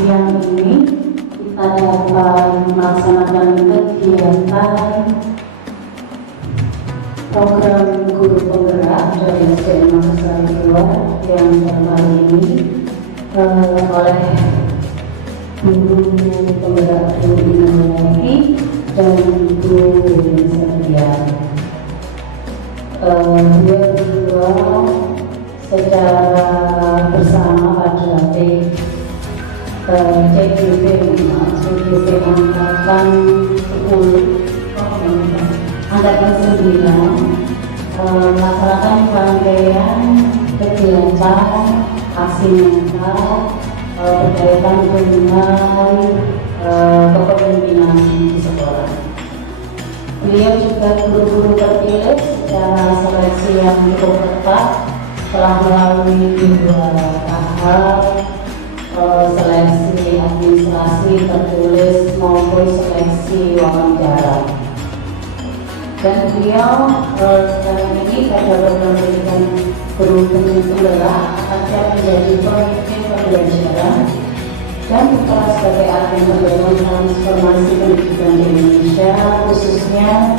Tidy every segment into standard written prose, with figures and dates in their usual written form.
siang ini kita dapat melaksanakan kegiatan program guru penggerak dari SDN Makassar 2 yang kali ini oleh guru penggerak guru Indonesia dan guru Indonesia. Dia berdua secara bersama pada CGP angkatan 10 angkatan 9 melaksanakan rangkaian kegiatan aksi nyata berkaitan dengan kepemimpinan di sekolah. Beliau juga guru-guru terpilih secara seleksi yang cukup ketat, telah melalui 2 tahap seleksi administrasi tertulis maupun seleksi wawancara. Dan beliau sekarang ini pada program pendidikan guru penggerak akan menjadi pemimpin pembelajaran dan berperan sebagai agen pendorong transformasi pendidikan di Indonesia, khususnya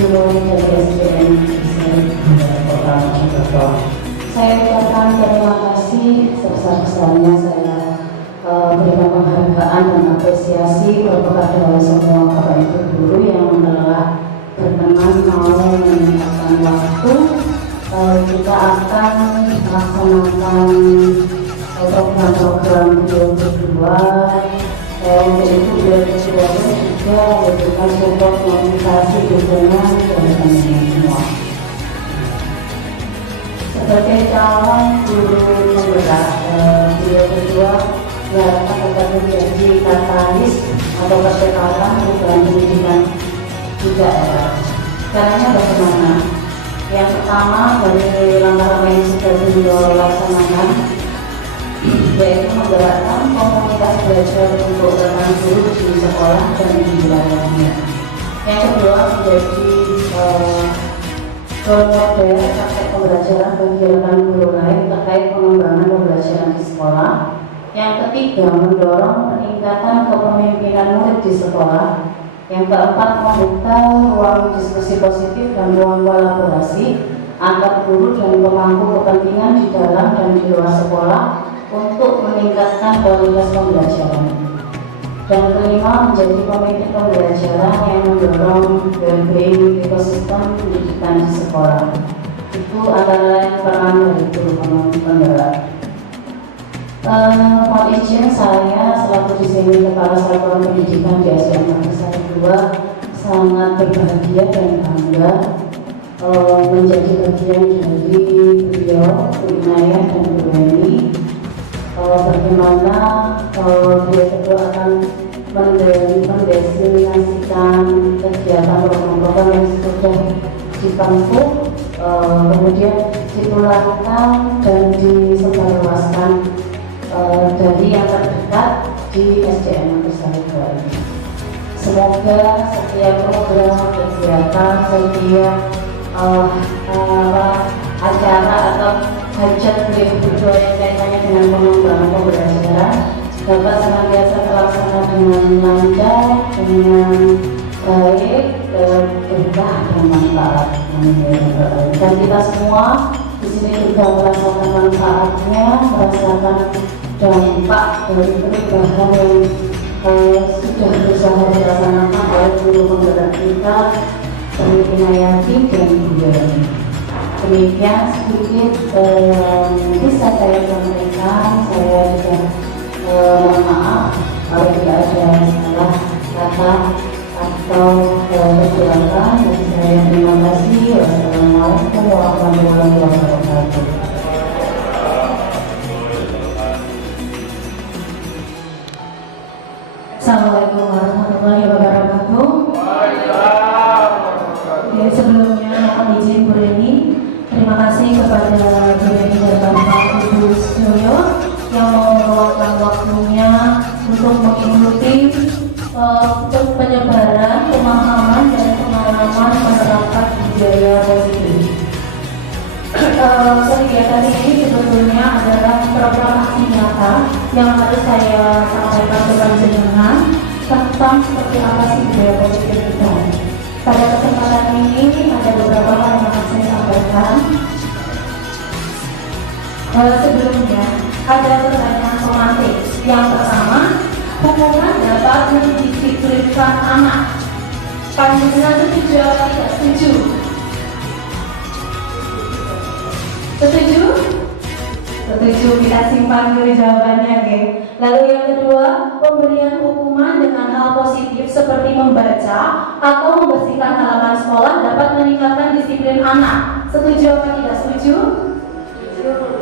guru dari SDN Kota Mojokerto. Saya ucapkan terima kasih sebesar-besarnya. Saya berikan penghargaan dan apresiasi kepada semua Bapak Ibu guru yang telah berkenan mau menyempatkan waktu. Kita akan melaksanakan program-program beliau berdua. Untuk itu beliau berdua juga memberikan support, motivasi, dukungan dari teman-teman semua. Sebagai calon guru penggerak, beliau berdua diharapkan dapat menjadi katalis atau percepatan perubahan pendidikan di daerah. Caranya bagaimana? Yang pertama dari langkah yang sudah beliau laksanakan, yaitu menggerakkan komunitas belajar untuk rekan guru di sekolah dan di wilayahnya. Yang kedua menjadi role model praktek pembelajaran bagi rekan guru lain terkait pengembangan pembelajaran di sekolah. Yang ketiga mendorong peningkatan kepemimpinan murid di sekolah. Yang keempat membuka ruang diskusi positif dan ruang kolaborasi antar guru dan pemangku kepentingan di dalam dan di luar sekolah untuk meningkatkan kualitas pembelajaran. Dan kelima menjadi pemimpin pembelajaran yang mendorong well-being ekosistem pendidikan di sekolah. Itu adalah yang peran dari guru penggerak. Mohon izin saya selaku di sini Kepala Satuan Pendidikan di SDN Makassar 2 sangat berbahagia dan bangga menjadi bagian dari beliau, Bu Inayah dan Bu Weni. Bagaimana beliau berdua akan mendefinisikan kegiatan program-program yang sudah ditempuh, kemudian ditularkan dan disebarluaskan dari yang terdekat di SDN Makassar 2 ini. Semoga setiap program, kegiatan, setiap acara atau hajat beliau berdua yang kaitannya dengan pengembangan pembelajaran dapat senantiasa terlaksana dengan lancar, dengan baik, berkah dan manfaat. Dan kita semua di sini juga merasakan manfaatnya, merasakan dampak dari perubahan yang sudah berusaha dilaksanakan oleh guru penggerak kita, Bu Inayati dan Bu Weni. Demikian sedikit bisa saya sampaikan. Saya juga mohon maaf kalau tidak ada salah kata atau kekurangan. Bagi saya terima kasih. Wassalamualaikum warahmatullahi wabarakatuh. Assalamualaikum warahmatullahi wabarakatuh. Ya, sebelumnya mohon izin Bu Reni, terima kasih kepada Bu Reni dan Bapak Ibu Suryo yang mau meluangkan waktunya untuk mengikuti penyebaran pemahaman dan pengalaman masyarakat budaya positif. Kegiatan ini sebetulnya adalah program aksi nyata yang harus saya sampaikan ke panjenengan tentang seperti apa sih budaya positif itu. Pada kesempatan ini ada beberapa hal yang akan saya sampaikan. Sebelumnya ada pertanyaan pemantik. Yang pertama, hubungan dapat mendisiplinkan anak. Panjenengan setuju atau tidak setuju? Setuju? Setuju, kita simpan dulu jawabannya, geng. Lalu yang kedua, pemberian hukuman dengan hal positif seperti membaca atau membersihkan halaman sekolah dapat meningkatkan disiplin anak. Setuju atau tidak setuju?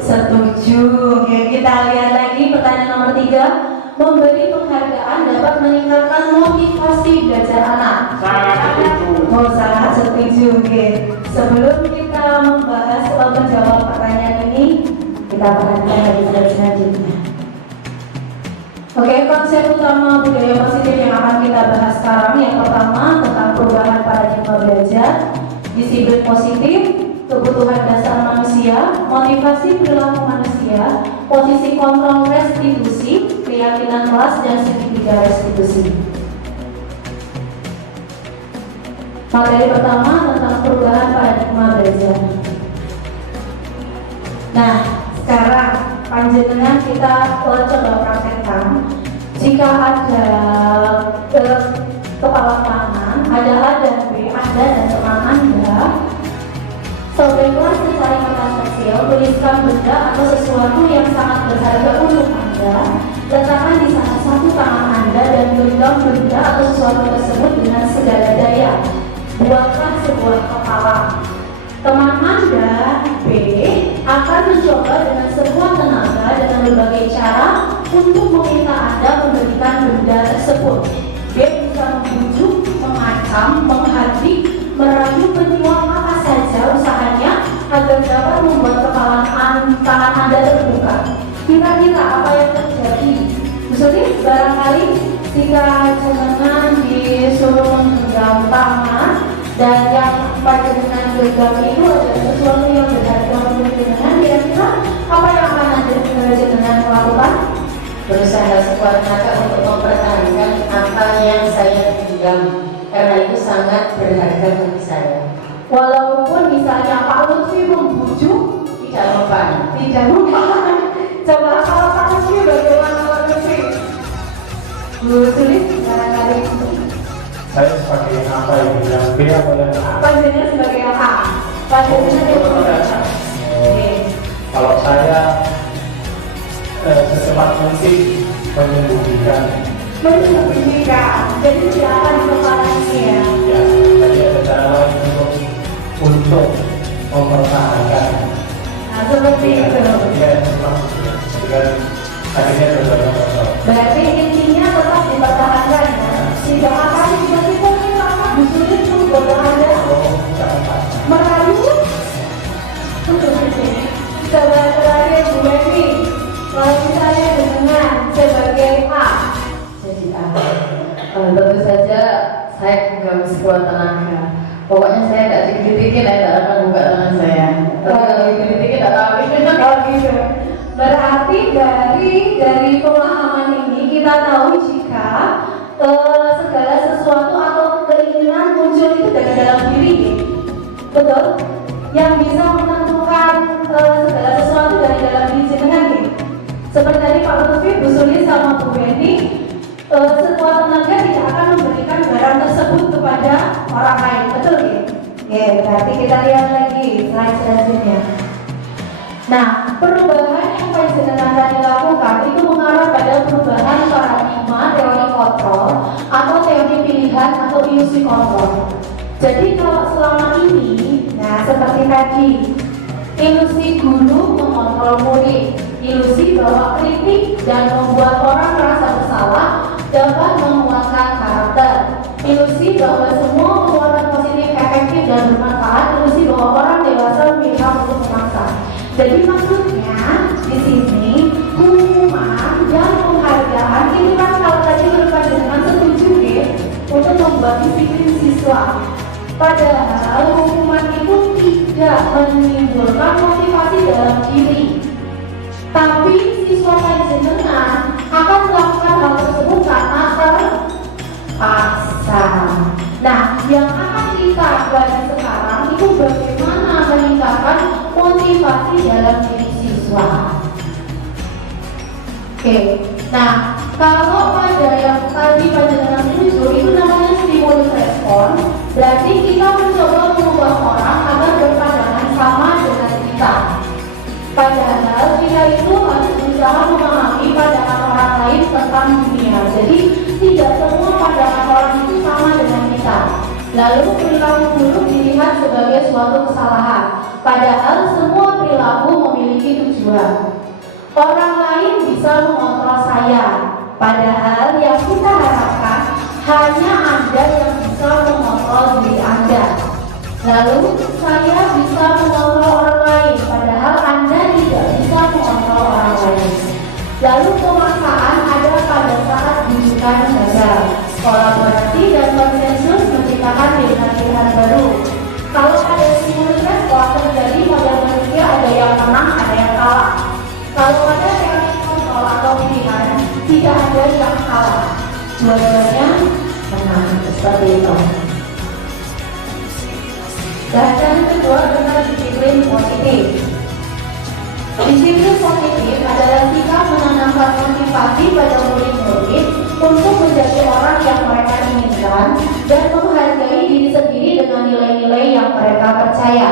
Setuju. Oke, kita lihat lagi pertanyaan nomor 3. Memberi penghargaan dapat meningkatkan motivasi belajar anak. Sangat setuju. Oke. Sebelum kita membahas atau menjawab pertanyaan ini, kita perhatikan lagi slide selanjutnya. Oke, konsep utama budaya positif yang akan kita bahas sekarang yang pertama tentang perubahan paradigma belajar, disiplin positif, kebutuhan dasar manusia, motivasi perilaku manusia, posisi kontrol restitusi, keyakinan kelas, dan segitiga restitusi. Materi pertama tentang perubahan paradigma belajar. Nah, sekarang panjenengan kita coba praktekkan. Jika ada kepala tangan, ada A dan B, Anda dan teman Anda, sobeklah secari kertas kecil, tuliskan benda atau sesuatu yang sangat berharga untuk Anda, letakkan di salah satu tangan Anda dan genggam benda atau sesuatu tersebut dengan segala daya. Buatlah sebuah kepala. Teman Anda B akan mencoba dengan sebuah tenaga dengan berbagai cara untuk meminta Anda memberikan benda tersebut. B bisa membujuk, mengancam, menghardik, merayu, penyuap apa saja usahanya agar dapat membuat kepala tangan Anda terbuka. Kira-kira apa yang terjadi? Maksudnya barangkali jika jenengan disuruh menggenggam tangan dan yang panjenengan genggam itu adalah sesuatu yang berharga untuk jenengan, kira-kira apa yang akan jenengan lakukan? Berusaha sekuat tenaga untuk mempertahankan apa yang saya genggam, karena itu sangat berharga bagi saya. Walaupun misalnya Pak Lutfi membujuk, Tidak mempan. tidak mempan. Coba kalau Pak Lutfi bagaimana Pak Lutfi? Bu Sulis, barangkali Saya sebagai apa yang B atau yang A? panjenengan sebagai A. Panjenengan sebagai A. Kalau saya secepat mungkin menyembunyikan. Jadi tidak akan dikepalanya ya. Ya, tadi ada cara lain untuk mempertahankan. Nah, seperti itu. Ya, maksudnya dengan akhirnya berbagai macam. Berarti intinya tetap dipertahankan ya. Tidak akan tiba-tiba lama disulit untuk Anda merayu. Coba terakhir Bu Emi, kalau misalnya dengan sebagai A, Jadi tentu saja saya genggam sekuat tenaga. Pokoknya saya tidak dikritikin, saya tidak akan buka tangan saya. Tapi kalau dikritikin tidak tahu. oh gitu. Berarti dari pemahaman ini kita tahu jika segala sesuatu atau keinginan muncul itu dari dalam diri, betul? Yang bisa menentukan segala sesuatu dari dalam diri jenengan, seperti tadi Pak Lutfi, Bu Suli sama Bu Weni, sekuat tenaga tidak akan memberikan barang tersebut kepada orang lain, betul ya? Oke, berarti kita lihat lagi slide selanjutnya. Nah, perubahan yang panjenengan tadi lakukan itu mengarah pada perubahan paradigma teori kontrol atau teori pilihan atau ilusi kontrol. Jadi kalau selama ini, nah seperti tadi, ilusi guru mengontrol murid, ilusi bahwa kritik dan membuat orang merasa bersalah dapat menguatkan karakter, ilusi bahwa semua perbuatan positif efektif dan bermanfaat, ilusi bahwa orang dewasa memilih untuk memaksa. Jadi maksudnya di sini hukuman dan penghargaan itu kan kalau tadi berpandangan setuju ya untuk membuat disiplin siswa. Padahal hukuman itu tidak menimbulkan motivasi dalam diri. Tapi siswa panjenengan akan melakukan hal tersebut karena terpaksa. Nah, yang akan kita bahas sekarang itu bagaimana meningkatkan motivasi dalam diri siswa. Oke, nah kalau pada yang tadi panjenengan tuju itu namanya stimulus respon, berarti kita mencoba mengubah orang agar berpandangan sama dengan kita. Padahal kita itu harus berusaha memahami pandangan orang lain tentang dunia. Jadi tidak semua pandangan orang itu sama dengan kita. Lalu perilaku buruk dilihat sebagai suatu kesalahan. Padahal semua perilaku memiliki tujuan. Orang lain bisa mengontrol saya, padahal yang kita harapkan hanya Anda yang bisa mengontrol diri Anda. Lalu saya bisa mengontrol orang lain, padahal Anda tidak bisa mengontrol orang lain. Lalu pemaksaan ada pada saat rujukan gagal. Kolaborasi dan konsensus menciptakan pilihan-pilihan baru. Kalau ada stimulus respon terjadi pada manusia, ada yang menang, ada yang kalah. Kalau ada teori kontrol atau pilihan, tidak ada yang kalah. Dua-duanya menang, seperti itu. Dan yang kedua tentang disiplin positif. Disiplin positif adalah sikap menanamkan motivasi pada murid-murid untuk menjadi orang yang mereka inginkan dan menghargai diri sendiri dengan nilai-nilai yang mereka percaya.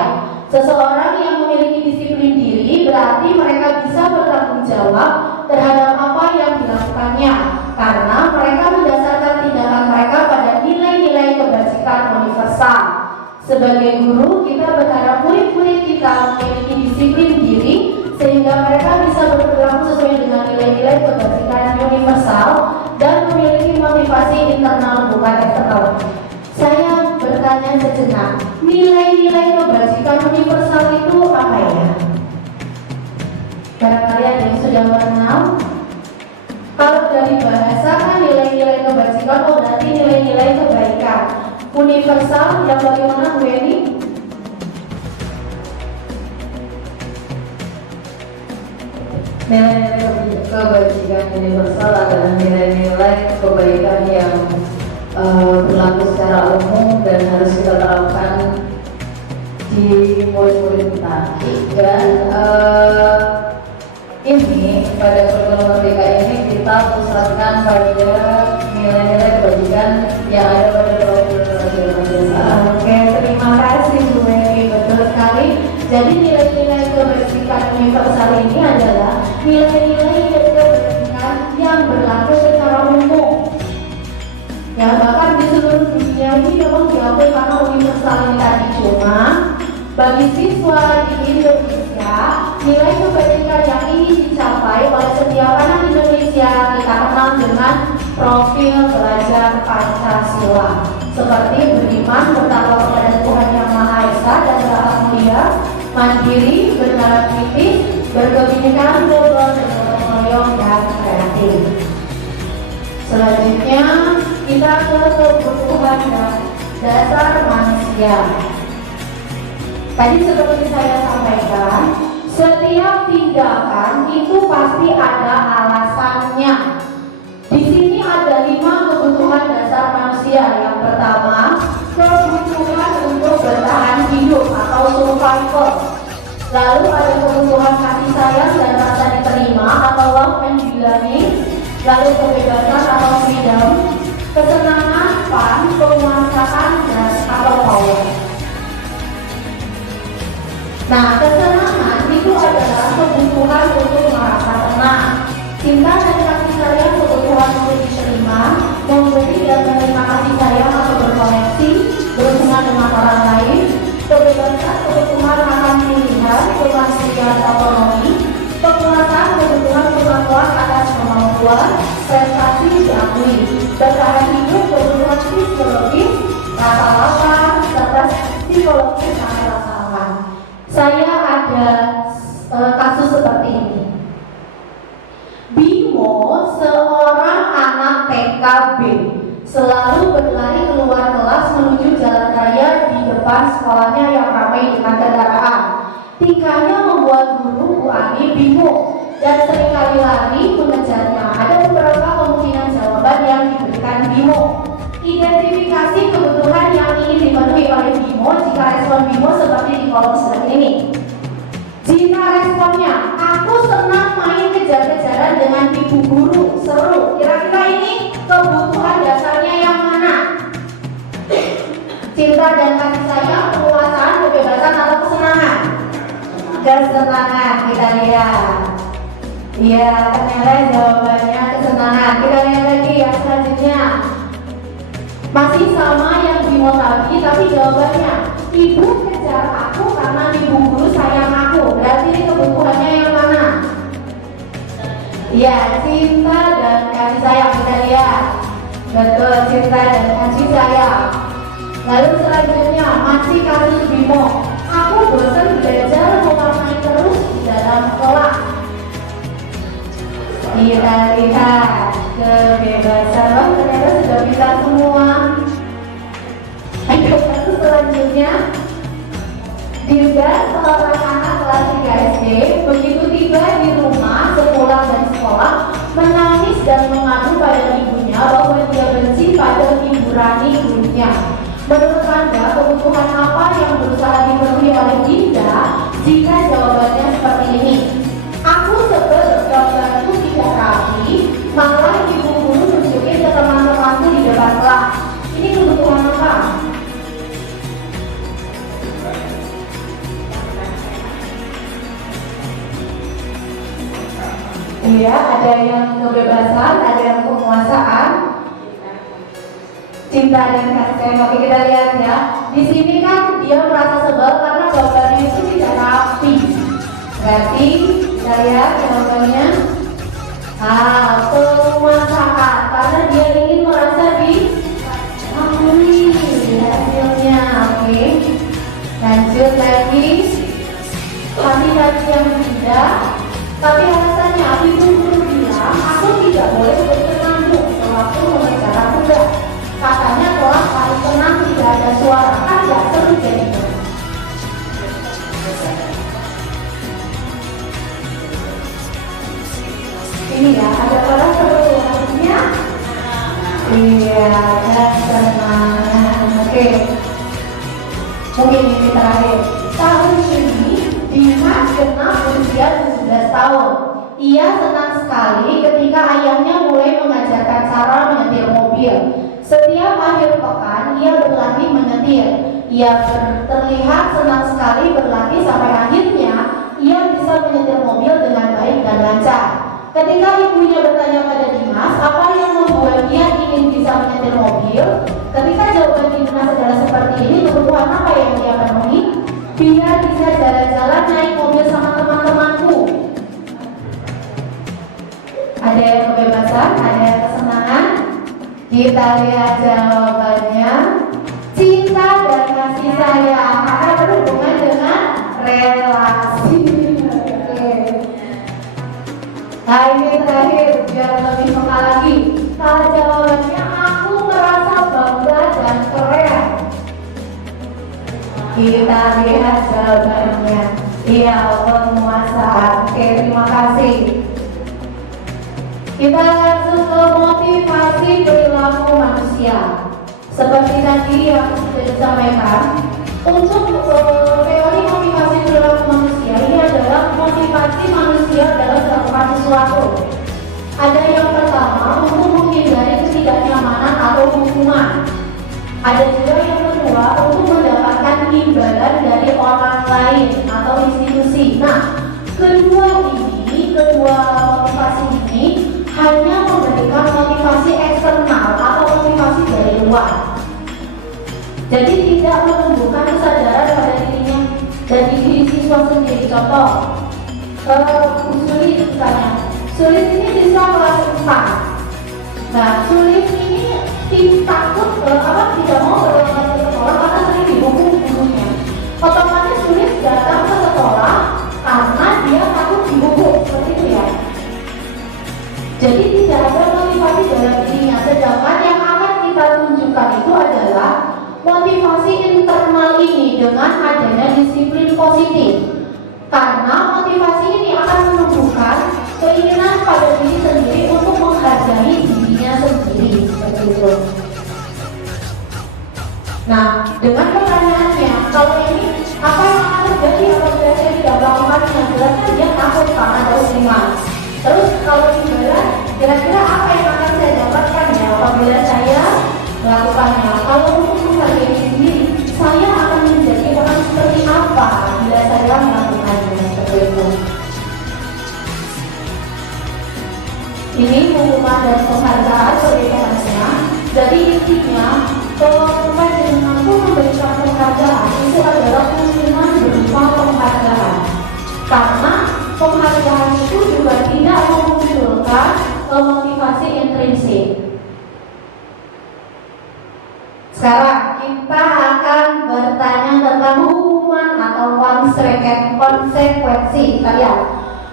Seseorang yang memiliki disiplin diri berarti mereka bisa bertanggung jawab terhadap apa yang dilakukannya, karena mereka mendasarkan tindakan mereka pada nilai-nilai kebajikan universal. Sebagai guru, kita berharap murid-murid kita memiliki disiplin diri sehingga mereka bisa berperilaku sesuai dengan nilai-nilai kebajikan universal dan memiliki motivasi internal bukan eksternal. Saya bertanya sejenak, nilai-nilai kebajikan universal itu apa ya? Barangkali ada yang sudah mengenal. Kalau dari bahasa kan nilai-nilai kebajikan, oh berarti nilai-nilai kebaikan. Universal yang bagaimana Bu Eni? Nilai-nilai kebajikan universal adalah nilai-nilai kebaikan yang berlaku secara umum dan harus kita terapkan di murid-murid kita. Dan ini pada kurikulum merdeka ini kita pusatkan pada nilai-nilai kebajikan yang ada pada profil Pancasila. Oke, terima kasih Bu Eni, betul sekali. Jadi nilai-nilai kebajikan universal ini adalah nilai-nilai kebajikan yang berlaku secara umum. Ya, bahkan di seluruh dunia ini memang diakui karena universal ini tadi. Cuma bagi siswa di Indonesia, nilai kebajikan yang ingin dicapai oleh setiap anak Indonesia kita kenal dengan profil belajar Pancasila, seperti beriman, bertakwa kepada Tuhan Yang Maha Esa dan berakhlak mulia, mandiri, bernalar kritis, berkebinekaan global dan gotong royong dan kreatif. Selanjutnya kita ke kebutuhan dasar manusia. Tadi seperti saya sampaikan, setiap tindakan itu pasti ada alasannya. Di sini ada 5 kebutuhan dasar manusia. Yang pertama, kebutuhan untuk bertahan hidup atau survival. Lalu ada kebutuhan kasih sayang dan rasa diterima atau love and belonging. Lalu kebebasan atau freedom, kesenangan, fun, penguasaan, dan atau power. Nah, kesenangan itu adalah kebutuhan untuk merasa tenang. Cinta dan kasih sayang kebutuhan untuk diterima, memberi dan menerima kasih sayang atau berkoneksi, berhubungan dengan orang lain. Kebebasan kebutuhan akan pilihan, kemandirian otonomi. Penguasaan kebutuhan kemampuan atas kemampuan, prestasi diakui. Bertahan hidup kebutuhan fisiologis, rasa lapar, serta psikologis atau rasa aman. Saya ada kasus seperti ini. Bimo, seorang anak TKB, selalu berlari keluar kelas menuju jalan raya di depan sekolahnya yang ramai dengan kendaraan. Tingkahnya membuat guru Bu Ani bingung dan seringkali lari mengejarnya. Ada beberapa kemungkinan jawaban yang diberikan Bimo. Identifikasi kebutuhan yang ingin dipenuhi oleh Bimo jika respon Bimo seperti di kolom sebelah ini. Jika responnya, aku senang main kejar-kejaran dengan ibu guru, seru. Kira-kira ini kebutuhan dasarnya yang mana? Cinta dan kasih sayang, penguasaan, kebebasan, atau kesenangan? Kesenangan, kita lihat. Iya, ternyata jawabannya kesenangan. Kita lihat lagi yang selanjutnya. Masih sama yang Bimo tadi, tapi jawabannya ibu kejar aku karena ibu guru sayang aku. Berarti ini kebutuhannya yang mana? Iya, cinta dan kasih sayang. Kita lihat. Betul, cinta dan kasih sayang. Lalu selanjutnya masih kasus Bimo. Aku bosan belajar mewarnai terus di dalam kelas. Kita lihat kebebasan. Oh, ternyata sudah bisa semua. Ada kasus selanjutnya. Dirga seorang anak kelas 3 SD begitu tiba di rumah sepulang dari sekolah menangis dan mengadu pada ibunya bahwa dia benci pada Ibu Rani gurunya. Menurut Anda, kebutuhan apa yang berusaha dipenuhi oleh Dinda jika jawabannya seperti ini? Aku sebel jawabanku tidak rapi, malah ibu guru tunjukin ke teman-temanku di depan kelas. Ini kebutuhan apa? Iya, ada yang kebebasan, ada yang penguasaan, cinta dan kasih sayang. Oke, kita lihat ya. Di sini kan dia merasa sebel karena jawabannya itu tidak rapi. Berarti kita lihat jawabannya penguasaan karena dia ingin merasa diakui hasilnya. Oke, lanjut lagi. Tadi yang tidak. Tapi alasannya ibu guru bilang aku tidak boleh bersenandung sewaktu mengejar kuda. Katanya kelas paling tenang, tidak ada suara, kan gak seru jadinya. Ini ya, ada kelas seru artinya. Iya, dan senang. Oke. Mungkin ini terakhir. Tahun ini Dimas genap berusia 17 tahun. Ia senang sekali ketika ayahnya mulai mengajarkan cara menyetir mobil. Setiap akhir pekan ia berlatih menyetir. Ia terlihat senang sekali berlatih sampai akhirnya ia bisa menyetir mobil dengan baik dan lancar. Ketika ibunya bertanya pada Dimas apa yang membuat dia ingin bisa menyetir mobil, ketika jawaban Dimas adalah seperti ini, kebutuhan apa yang dia penuhi? Biar bisa jalan-jalan naik mobil sama teman-temanku. Ada yang kebebasan, ada yang kesenangan. Kita lihat jawabannya. Cinta dan kasih sayang akan berhubungan dengan relasi. Nah ini terakhir biar lebih peka lagi. Kalau jawabannya aku merasa bangga dan keren. Kita lihat jawabannya. Iya, penguasaan. Oke, terima kasih. Kita langsung ke motivasi perilaku manusia. Seperti tadi yang sudah disampaikan, untuk teori motivasi perilaku manusia ini adalah motivasi manusia dalam melakukan sesuatu. Ada yang pertama untuk menghindari ketidaknyamanan atau hukuman. Ada juga yang kedua untuk mendapatkan imbalan dari orang lain atau institusi. Nah, kedua motivasi ini hanya memberikan motivasi eksternal atau motivasi dari luar. Jadi tidak menumbuhkan kesadaran pada dirinya dan diri siswa sendiri. Contoh, Sulit misalnya. Sulit ini siswa kelas 4. Nah, Sulit ini takut tidak mau berangkat ke sekolah karena sering dihukum gurunya. Otomatis Sulit datang ke sekolah karena dia takut dihukum, seperti itu ya. Jadi tidak ada motivasi dalam dirinya. Sedangkan yang akan kita tunjukkan itu adalah motivasi internal ini dengan adanya disiplin positif. takut karena dosa iman. Terus kalau ibadah, kira-kira apa yang akan saya dapatkan ya apabila saya melakukannya? Kalau untuk menghargai diri, saya akan menjadi orang seperti apa bila saya melakukannya seperti itu? Ini hukuman dan penghargaan perbedaannya. Jadi intinya, kalau Tuhan dengan mampu memberikan penghargaan itu adalah kemungkinan berupa penghargaan. Karena penghargaan itu juga tidak memunculkan motivasi intrinsik. Sekarang kita akan bertanya tentang hukuman atau konsekuensi. Kalian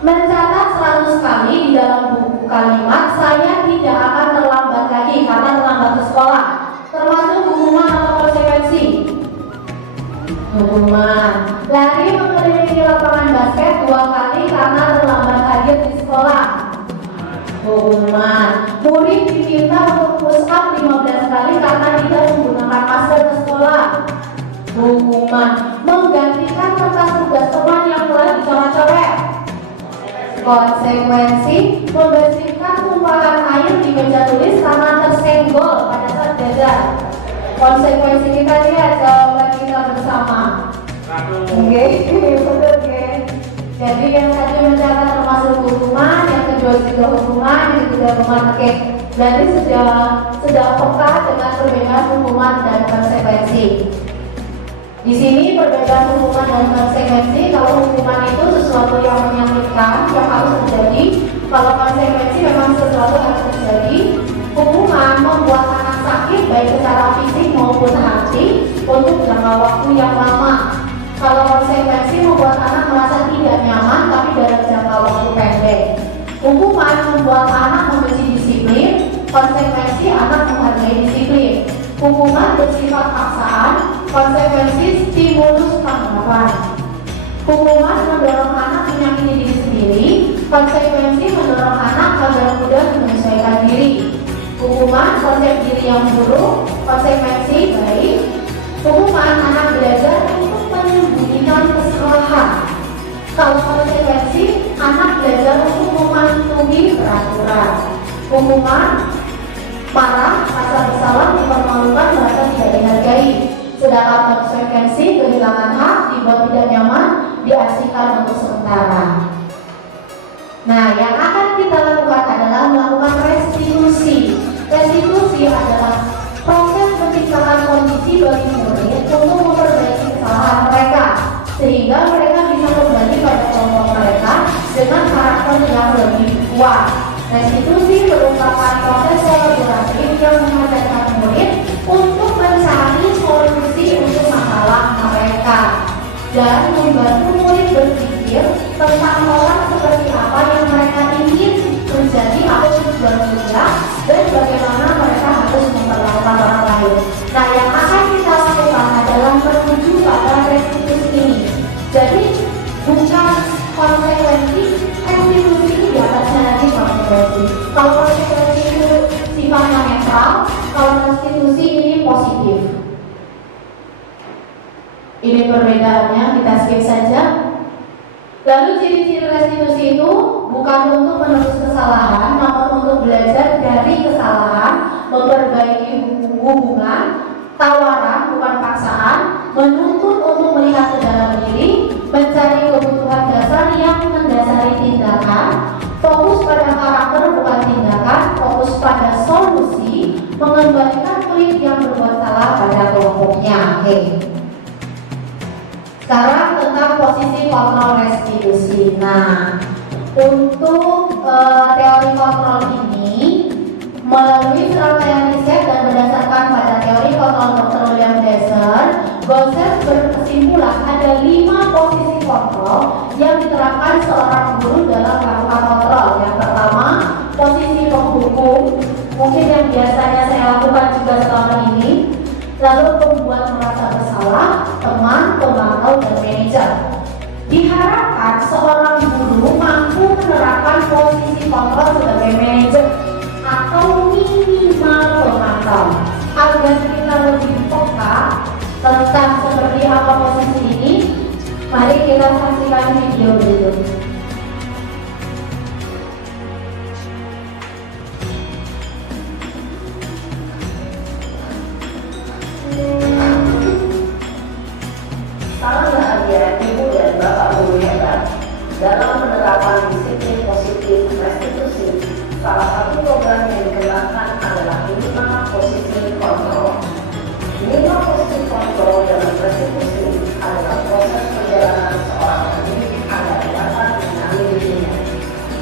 mencatat 100 kali di dalam buku kalimat saya tidak akan terlambat lagi karena terlambat ke sekolah. Termasuk hukuman atau konsekuensi? Hukuman. Lari mengelilingi lapangan basket 2 kali karena terlambat hadir di sekolah. Hukuman. Murid diminta untuk push up 15 kali karena tidak menggunakan masker ke sekolah. Hukuman. Menggantikan kertas tugas teman yang telah dicoret-coret. Konsekuensi. Membersihkan tumpahan air di meja tulis karena tersenggol pada saat belajar. Konsekuensi kita lihat jawaban kita bersama. Oke, betul oke. Jadi yang tadi mencatat termasuk hukuman, yang kedua juga hukuman, yang ketiga hukuman. Oke. Jadi sudah peka dengan perbedaan hukuman dan konsekuensi. Di sini perbedaan hukuman dan konsekuensi. Kalau hukuman itu sesuatu yang menyakitkan, yang harus terjadi. Kalau konsekuensi memang sesuatu yang harus terjadi. Hukuman membuat anak sakit baik secara fisik maupun hati untuk jangka waktu yang lama. Kalau konsekuensi membuat anak merasa tidak nyaman tapi dalam jangka waktu pendek. Hukuman membuat anak membenci disiplin, konsekuensi anak menghargai disiplin. Hukuman bersifat paksaan, konsekuensi stimulus tanggapan. Hukuman mendorong anak menyakiti diri sendiri, konsekuensi mendorong anak agar mudah menyesuaikan diri. Hukuman konsep diri yang buruk, konsekuensi baik. Hukuman anak belajar untuk menyembunyikan kesalahan. Kalau konsekuensi anak belajar untuk mematuhi peraturan. Hukuman marah, rasa bersalah, dipermalukan, merasa tidak dihargai. Sedangkan konsekuensi kehilangan hak, dibuat tidak nyaman, diasingkan untuk sementara. Nah, yang akan kita lakukan adalah melakukan restitusi. Restitusi adalah proses menciptakan kondisi bagi murid untuk memperbaiki kesalahan mereka, sehingga mereka bisa kembali pada kelompok mereka dengan karakter yang lebih kuat. Restitusi merupakan proses kolaboratif yang mengajarkan murid untuk mencari solusi untuk masalah mereka dan membantu murid berpikir tentang orang seperti apa yang mereka ingin menjadi atau tujuan kuliah dan bagaimana mereka harus memperlakukan orang lain. Nah, yang akan kita lakukan adalah menuju pada restitusi ini. Jadi bukan konsekuensi, restitusi ini di atasnya nanti konsekuensi. Kalau konsekuensi itu sifatnya netral, kalau restitusi ini positif. Ini perbedaannya, kita skip saja. Lalu ciri-ciri restitusi itu bukan untuk menebus kesalahan, namun untuk belajar dari kesalahan, memperbaiki hubungan, tawaran bukan paksaan, menuntut untuk melihat ke dalam diri, mencari kebutuhan dasar yang mendasari tindakan, fokus pada karakter bukan tindakan, fokus pada solusi, mengembalikan murid yang berbuat salah pada kelompoknya. Oke. Sekarang tentang posisi kontrol restitusi. Nah, untuk teori kontrol ini melalui serangkaian riset dan berdasarkan pada teori kontrol Dr. William Gosser berkesimpulan ada 5 posisi kontrol yang diterapkan seorang guru dalam melakukan kontrol. Yang pertama, posisi penghukum, mungkin yang biasanya saya lakukan juga selama ini. Lalu pembuat merasa bersalah, teman, pemantau, dan manajer. Diharapkan seorang guru mampu menerapkan posisi kontrol sebagai manajer atau minimal pemantau agar kita lebih peka tentang seperti apa posisi ini. Mari kita saksikan video berikut. Dalam penerapan disiplin positif restitusi, salah satu program yang dikembangkan adalah 5 posisi kontrol. 5 posisi kontrol dalam restitusi adalah proses perjalanan seorang pendidik agar dapat mengenali dirinya.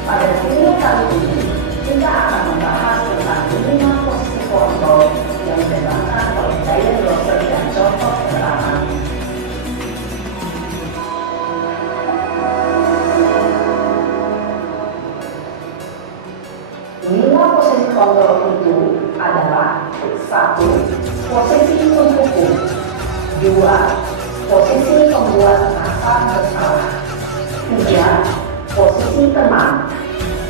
Pada video kali ini, kita akan membahas tentang 5 posisi kontrol yang dikembangkan oleh Diane Rosser dan contoh penerapan. Lima posisi kontrol itu adalah 1. Posisi penghukum. 2. Posisi pembuat rasa bersalah. 3. Posisi tenang.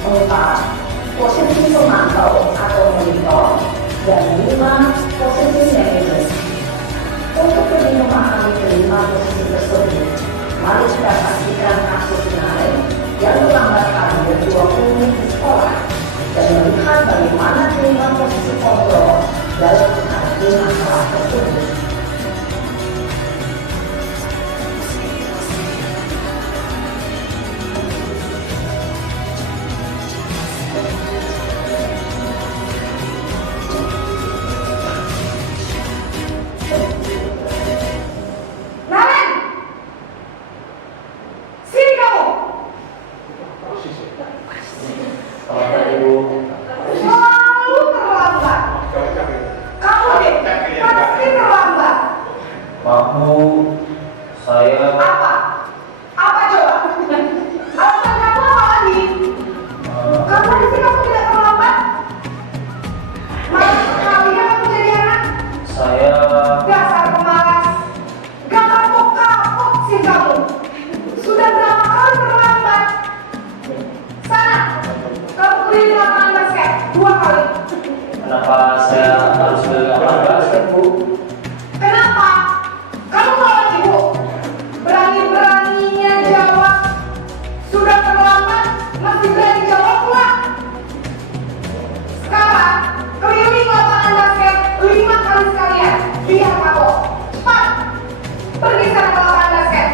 4. Posisi pemantau atau monitor. Dan 5. Posisi manajer. Untuk lebih memahami kelima posisi tersebut, mari kita saksikan kasus menarik yang menggambarkan virtual klinik di sekolah dan melihat bagaimana kelima posisi kontrol dalam menghadapi masalah tersebut. Naren! Sini kamu! Selamat pagi, Bu. Selalu terlambat. Kamu deh, pasti terlambat. Maaf, Bu. Saya Apa? Apa coba? Alasan kamu apa lagi? Kamu di sini kamu tidak terlambat? Malas sekali ya kamu jadi anak. saya Dasar pemalas. Gak kapok-kapok sih kamu. Sudah berapa kali terlambat? Sana, kamu keliling lapangan basket 2 kali. kenapa saya harus ke lapangan basket, Bu? Kenapa? Kamu lawan ibu. Berani-beraninya jawab. Sudah terlambat, masih berani jawab pula. Sekarang, keliling lapangan basket 5 kali sekalian. Biar kapok. Cepat. Pergi sana ke lapangan basket.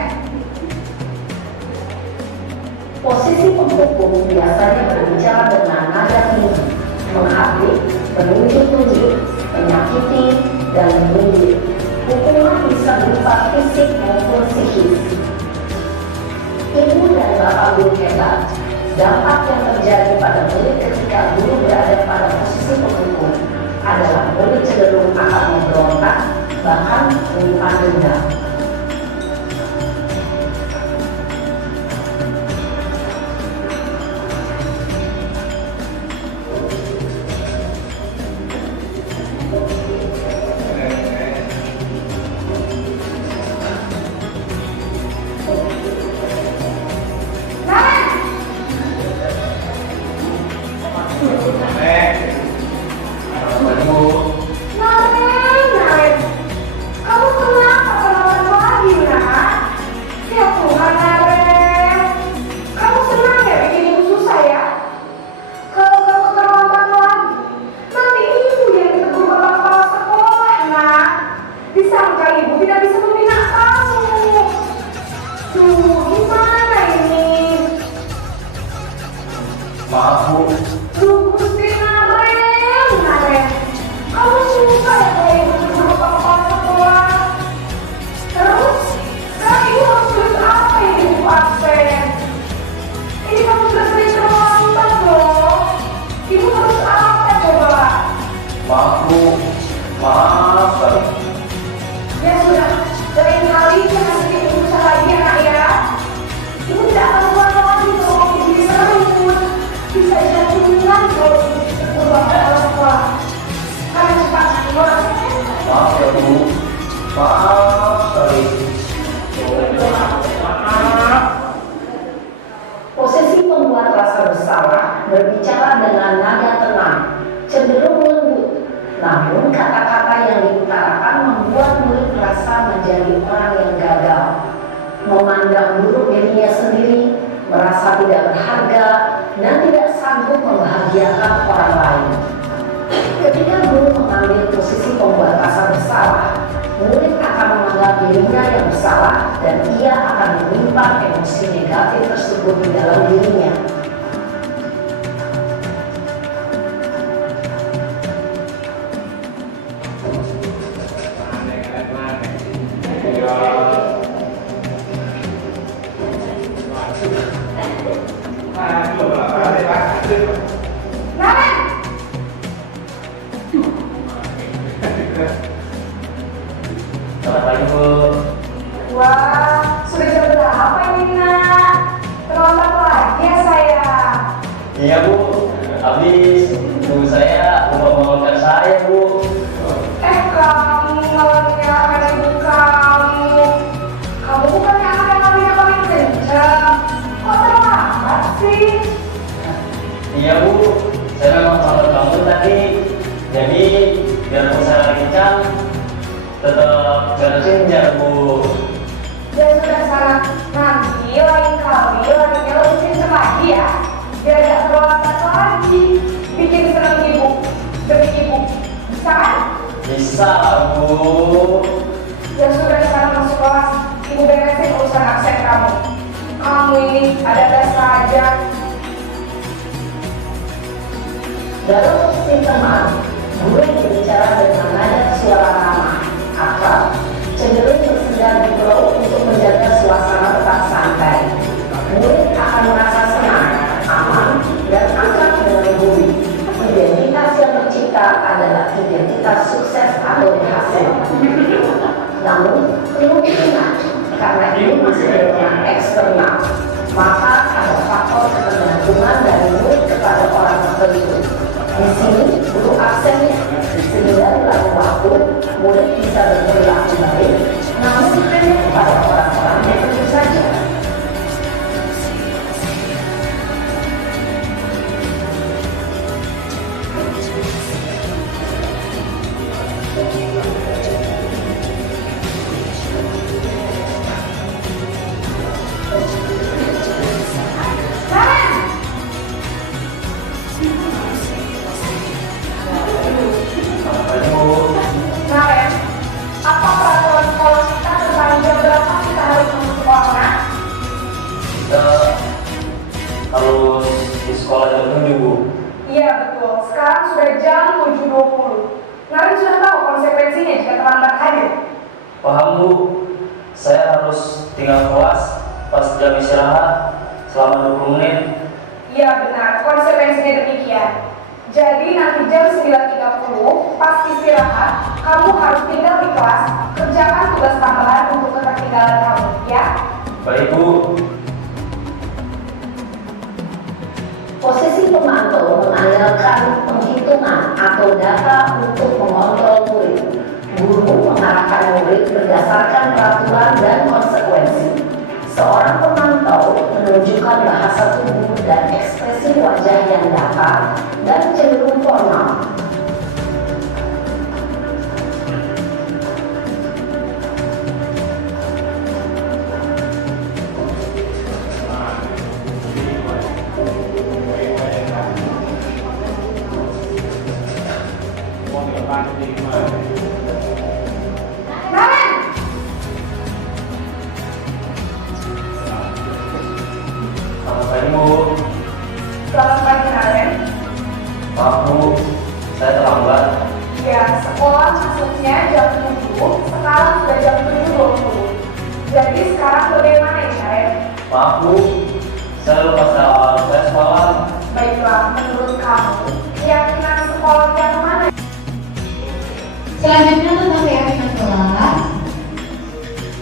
Posisi penghukum biasanya berbicara dengan nada tinggi, menghardik, menunjuk-nunjuk, menyakiti, dan menunjuk. Hukuman bisa berupa fisik maupun psikis. Ibu dan bapak guru hebat, dampak yang terjadi pada murid ketika guru berada pada posisi penghukum adalah murid cenderung akan memberontak, bahkan menyimpan dendam. Naren! Selamat pagi, Bu. Naren! Kamu kenapa terlambat lagi, nak? Ya Tuhan, Naren. Kamu senang ya bikin ibu susah ya? Kalau kamu terlambat lagi, nanti ibu yang ditegur bapak kepala sekolah, nak. Disangka ibu tidak bisa membina kamu. Duh, gimana ini? Maaf, Bu. Duh, Gusti Naren. Kamu susah ya kalau ibu ditegur bapak kepala sekolah. Terus, sekarang ibu harus tulis apa yang ibu absen? Ini kamu sudah sering terlambat loh. Ibu harus apa coba? Maaf, Bu. Maaf sekali. Ya sudah, lain kali jangan bikin ibu susah lagi ya nak ya. Ibu tidak akan buat lagi kalau ibu diserut. Bisa jatuhan kalau ibu ditegur bapak kepala sekolah. Sekarang cepat keluar. Maaf ya, Bu. Maaf sekali. Posisi pembuat rasa bersalah berbicara dengan nada tenang, cenderung lembut. Namun kata-kata yang diutarakan membuat murid merasa menjadi orang yang gagal, memandang buruk dirinya sendiri, merasa tidak berharga, dan tidak sanggup membahagiakan orang lain. Ketika guru mengambil posisi pembuat rasa bersalah, murid akan menganggap dirinya yang bersalah dan ia akan menyimpan emosi negatif tersebut di dalam dirinya. Selamat pagi Bu. Wah, sudah jam berapa ini nak? Terlambat lagi ya saya. Iya Bu, habis ibu saya lupa mengamalkan saya Bu. Kamu malah menyalahkan ibu kamu. Kamu bukannya anak yang hatinya paling kencang. Kok terlambat sih? Iya Bu, saya memang sangat bangun tadi. Jadi biar saya kencang, tetap jalan kencang Bu. Dan sudah sana, nanti lain kali larinya lebih kencang lagi ya. Biar gak terlambat lagi. Bikin senang ibu, demi ibu. Bisa kan? Bisa Bu. Ya sudah sekarang masuk kelas. Ibu beresin urusan absen kamu. Kamu ini ada saja. Dalam posisi teman, guru berbicara dengan nada suara ramah, akrab, cenderung bersenda di pulau untuk menjaga suasana tetap santai. Murid akan merasa senang, aman, dan akrab dengan guru. Identitas yang tercipta adalah identitas sukses atau berhasil. Namun, perlu diingat, karena ini masih berupa eksternal, maka ada faktor ketergantungan dari murid kepada orang tertentu. Di sini butuh aksennya, sehingga dalam waktu murid bisa berperilaku baik, namun hanya kepada orang-orang tertentu saja. Selamat pagi Bu. Karen, apa peraturan sekolah kita tentang jam berapa kita harus masuk sekolah nak? Kita harus di sekolah jam 7 Bu. Iya betul, sekarang sudah jam 7.20. Kalian sudah tahu konsekuensinya jika terlambat hadir? Paham Bu, saya harus tinggal kelas pas jam istirahat selama 20 menit. Iya benar, konsekuensinya demikian. Jadi nanti jam 9.30 pas istirahat, kamu harus tinggal di kelas, kerjakan tugas tambahan untuk ketertinggalan kamu, ya? Baik Bu. Posisi pemantau mengandalkan penghitungan atau data untuk mengontrol murid. Guru mengarahkan murid berdasarkan peraturan dan konsekuensi. Seorang pemantau menunjukkan bahasa tubuh dan ekspresi wajah yang datar dan cenderung formal. Karen! Selamat pagi Bu. Selamat pagi Karen. Maaf Bu, saya terlambat. Ya, sekolah masuknya jam 7, sekarang sudah jam 7.20. Jadi sekarang bagaimana ya Karen? Maaf Bu, saya lupa soal tes sekolah. Baiklah, menurut kamu, keyakinan sekolah yang mana? Selanjutnya tentang keyakinan kelas.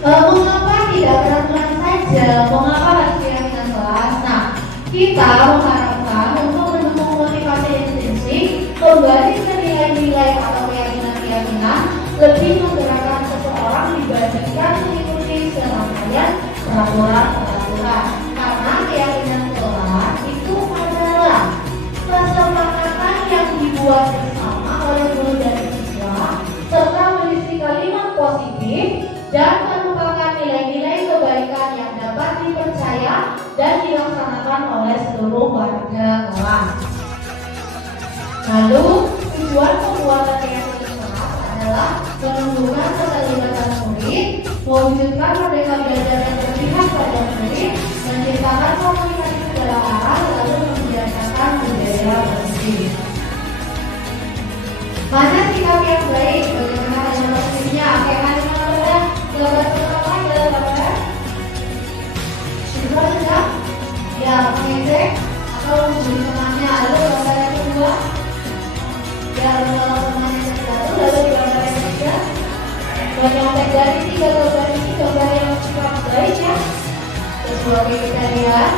Mengapa tidak peraturan saja? Mengapa harus keyakinan kelas? Nah, kita mengharapkan untuk mendukung motivasi intrinsik, membandingkan nilai-nilai atau keyakinan-keyakinan lebih menggerakkan seseorang dibandingkan mengikuti serangkaian peraturan-peraturan. Karena keyakinan kelas itu adalah kesepakatan yang dibuat bersama oleh guru dan siswa serta berisi kalimat positif dan merupakan nilai-nilai kebaikan yang dapat dipercaya dan dilaksanakan oleh seluruh warga kelas. Lalu, Menyontek dari 3 gambar ini gambar yang sangat baik ya. Sesuai kita lihat.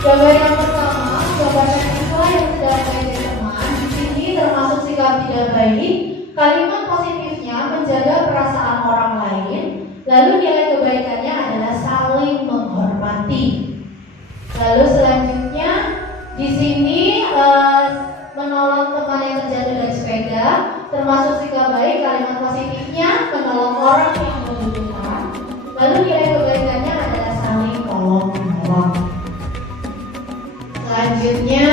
Gambar yang pertama, gambar siswa yang sedang baik teman. Di sini termasuk sikap tidak baik. Kalimat positifnya menjaga perasaan orang lain. Lalu nilai kebaikannya adalah saling menghormati. Lalu selanjutnya di sini menolong teman yang terjatuh dari sepeda, termasuk sikap baik. Kalimat positifnya menolong orang yang membutuhkan. Lalu nilai kebaikannya adalah saling tolong menolong. Selanjutnya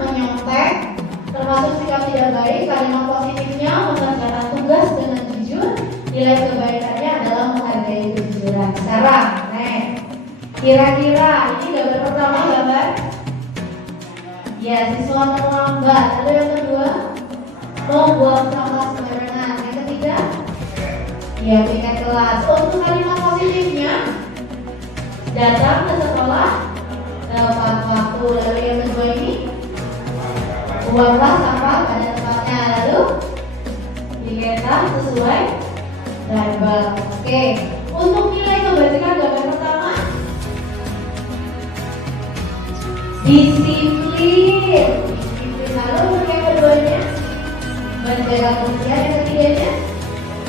menyontek, termasuk sikap tidak baik. Kalimat positifnya mengerjakan tugas dengan jujur. Nilai kebaikannya adalah menghargai kejujuran. Sekarang, kira-kira ini gambar pertama gambar. Ya, siswa terlambat. Lalu yang kedua, membuang sampah sembarangan. Yang ketiga, ya piket kelas. Untuk kalimat positifnya, datang ke sekolah tepat waktu. Lalu yang kedua ini, buanglah sampah pada tempatnya. Lalu piketan sesuai jadwal. Oke. Untuk nilai kebaikan gambar pertama, disiplin. Lalu untuk yang keduanya, menjaga kebersihan. Yang ketiganya,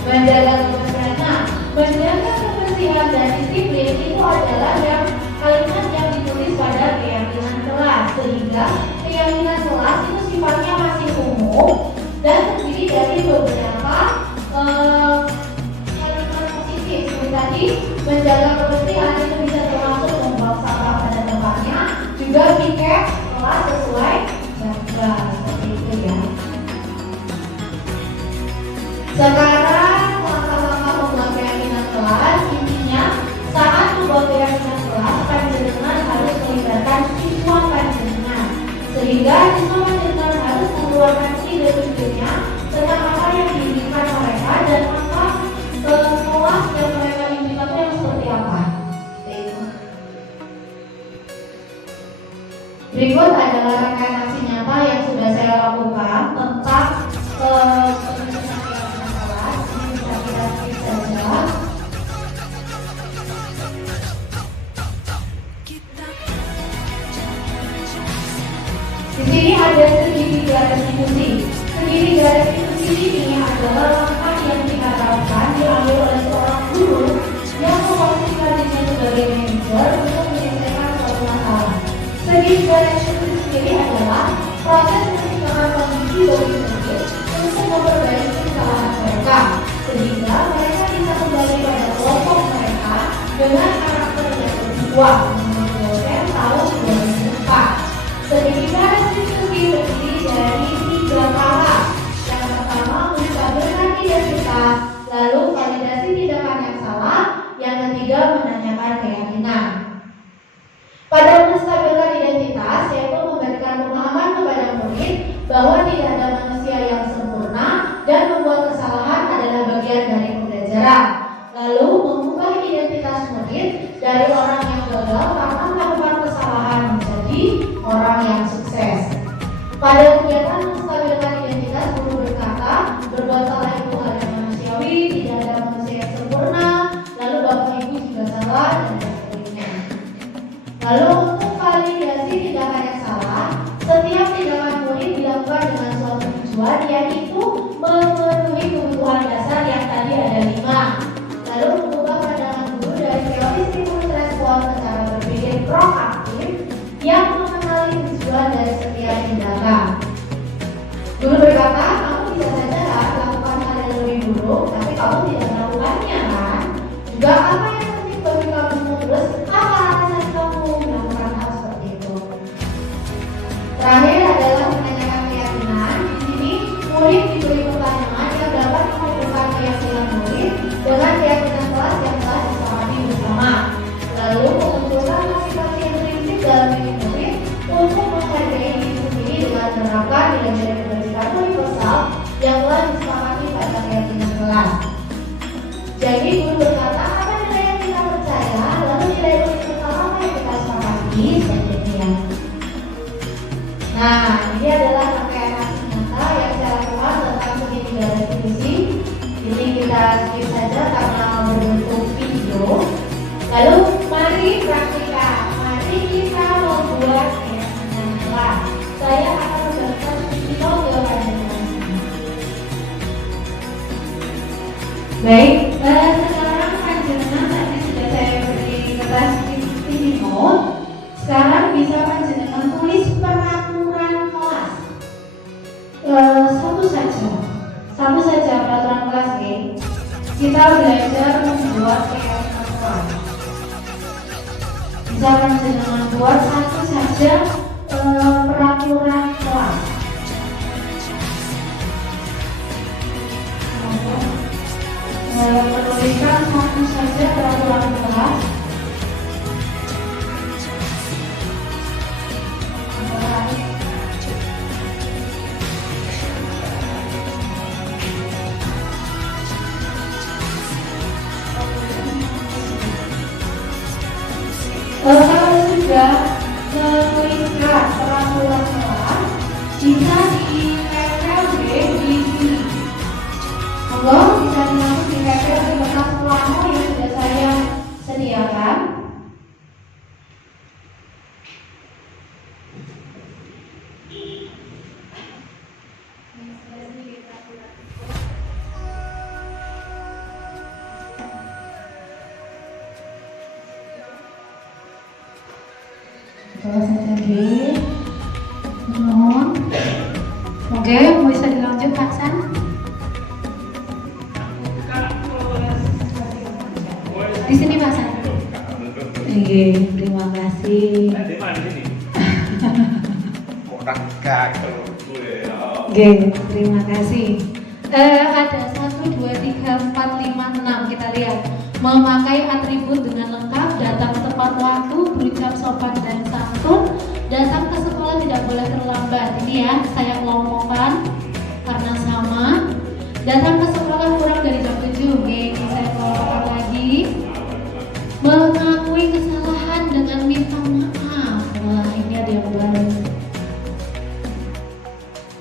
menjaga kebersihan. Nah, menjaga kebersihan dan disiplin itu adalah yang kalimat yang ditulis pada keyakinan kelas, sehingga keyakinan kelas itu sifatnya masih umum dan terdiri dari beberapa kalimat positif. Seperti tadi, menjaga kebersihan itu bisa termasuk membuang sampah pada tempatnya, juga piket kelas sesuai jadwal, seperti itu ya. Sekarang langkah-langkah membuat keyakinan kelas, intinya saat membuat keyakinan kelas, panjenengan harus melibatkan siswa panjenengan, sehingga siswa panjenengan harus mengeluarkan ide-idenya tentang apa yang diinginkan mereka dan apa kelas yang mereka inginkan yang seperti apa. Berikut adalah rangkaian aksi nyata yang sudah saya lakukan tentang penyusunan keyakinan kelas. Ini bisa kita skip saja. Di sini ada segitiga restitusi. Segitiga restitusi ini adalah langkah yang kita harapkan diambil oleh seorang guru yang memposisikannya sebagai manajer untuk menyelesaikan suatu masalah. Segitiga restitusi sendiri adalah proses menciptakan kondisi bagi murid untuk memperbaiki kesalahan mereka, sehingga mereka bisa kembali pada kelompok mereka dengan karakter yang lebih kuat. Menurut dosen tahun 2004. Segitiga restitusi terdiri dari 3 tahap. Yang pertama, menstabilkan identitas, lalu validasi tindakan yang salah, yang ketiga menanyakan keyakinan. Pada menstabilkan identitas, yaitu memberikan pemahaman kepada murid bahwa tidak ada manusia yang sempurna dan membuat kesalahan adalah bagian dari pembelajaran. Lalu mengubah identitas murid dari orang yang gagal karena melakukan kesalahan menjadi orang yang sukses. Pada kegiatan menstabilkan identitas, guru berkata, berbuat salah itu hal yang manusiawi, tidak ada manusia yang sempurna, lalu bapak ibu juga salah, dan sebagainya. Lalu untuk validasi tindakan yang salah, setiap tindakan murid dilakukan dengan suatu tujuan, yaitu memenuhi kebutuhan dasar yang tadi ada 5. Lalu mengubah pandangan guru dari teori stimulus respon ke cara berpikir proaktif yang mengenali tujuan dari setiap tindakan. Guru berkata, kamu bisa saja lakukan hal yang lebih buruk, tapi kamu tidak melakukannya kan? Juga apa yang penting bagi kamu, terus apa alasan kamu melakukan hal seperti itu? Terakhir adalah menanyakan keyakinan. Di sini murid diberi pertanyaan yang dapat menghubungkan keyakinan murid dengan keyakinan kelas yang telah disepakati bersama. Lalu mengumpulkan masing-masing prinsip dalam diri murid untuk menghargai diri sendiri dengan menerapkan nilai-nilai kebajikan universal yang telah disepakati pada keyakinan kelas. Jadi guru berkata, apa nilai yang kita percaya, lalu nilai universal apa yang kita sepakati, seperti ini ya. Nah, ini adalah rangkaian aksi nyata yang saya lakukan tentang segitiga restitusi. Ini kita Baik, sekarang panjenengan tadi sudah saya beri kertas sticky note. Sekarang bisa panjenengan tulis peraturan kelas. Satu saja peraturan kelas ini. Kita belajar membuat keyakinan kelas. Bisa panjenengan buat satu saja peraturan kelas. Menuliskan satu saja peraturan kelas. Kalau sudah menuliskan peraturan kelas, bisa ditempel di sini. Monggo bisa langsung ditempel di bekas plano yang sudah saya sediakan. Kalau saja mohon. Oke, bisa dilanjut Pak San. Di sini Pak San. Oke, terima kasih. Oke, terima kasih. Ada 1, 2, 3, 4, 5, 6. Kita lihat. Memakai atribut dengan lengkap, datang tepat waktu, berucap sopan dan santun, datang ke sekolah tidak boleh terlambat. Ini ya, saya ngomongkan karena sama. Datang ke sekolah kurang dari jam 7. Oke, ini saya kelompokkan lagi. Mengakui kesalahan dengan minta maaf. Wah, ini ada yang baru.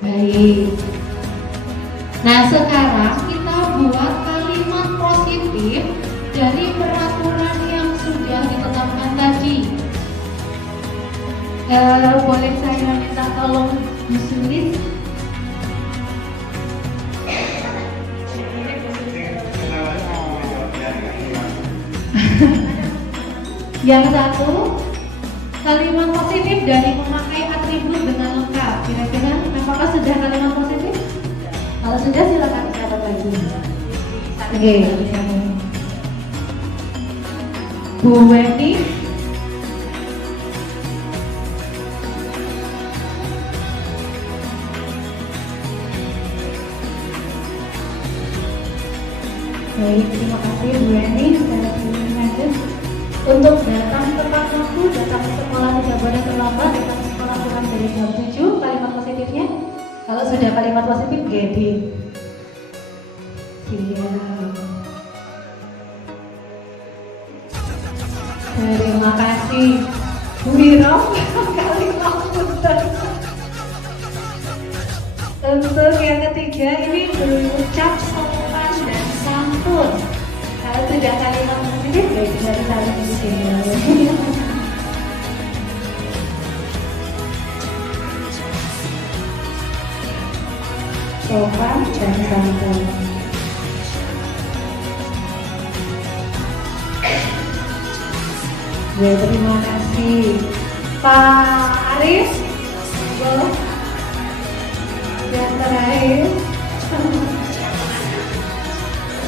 Baik. Nah, sekarang kita buat kalimat positif dari peraturan yang sudah ditetapkan tadi. Boleh saya minta tolong ditulis? Yang satu, kalimat positif dari memakai atribut dengan lengkap. Kira-kira apakah sudah kalimat positif? Kalau sudah silakan dicatat lagi. Oke, Bu Weni. Baik, terima kasih Bu Weni. Saya pilih aja. Untuk datang tepat waktu, datang ke sekolah tidak boleh terlambat, datang ke sekolah kurang dari jam 7. Kalimat positifnya? Kalau sudah kalimat positif, Gedi. Siap. Terima kasih Bu Wiro. Kalimat punten. Untuk yang ketiga ini berucap sopan dan santun. Kalau sudah kalimat positif, ya bisa ditaruh di sini. Sopan dan santun. Ya, terima kasih Pak Aris. Dan terakhir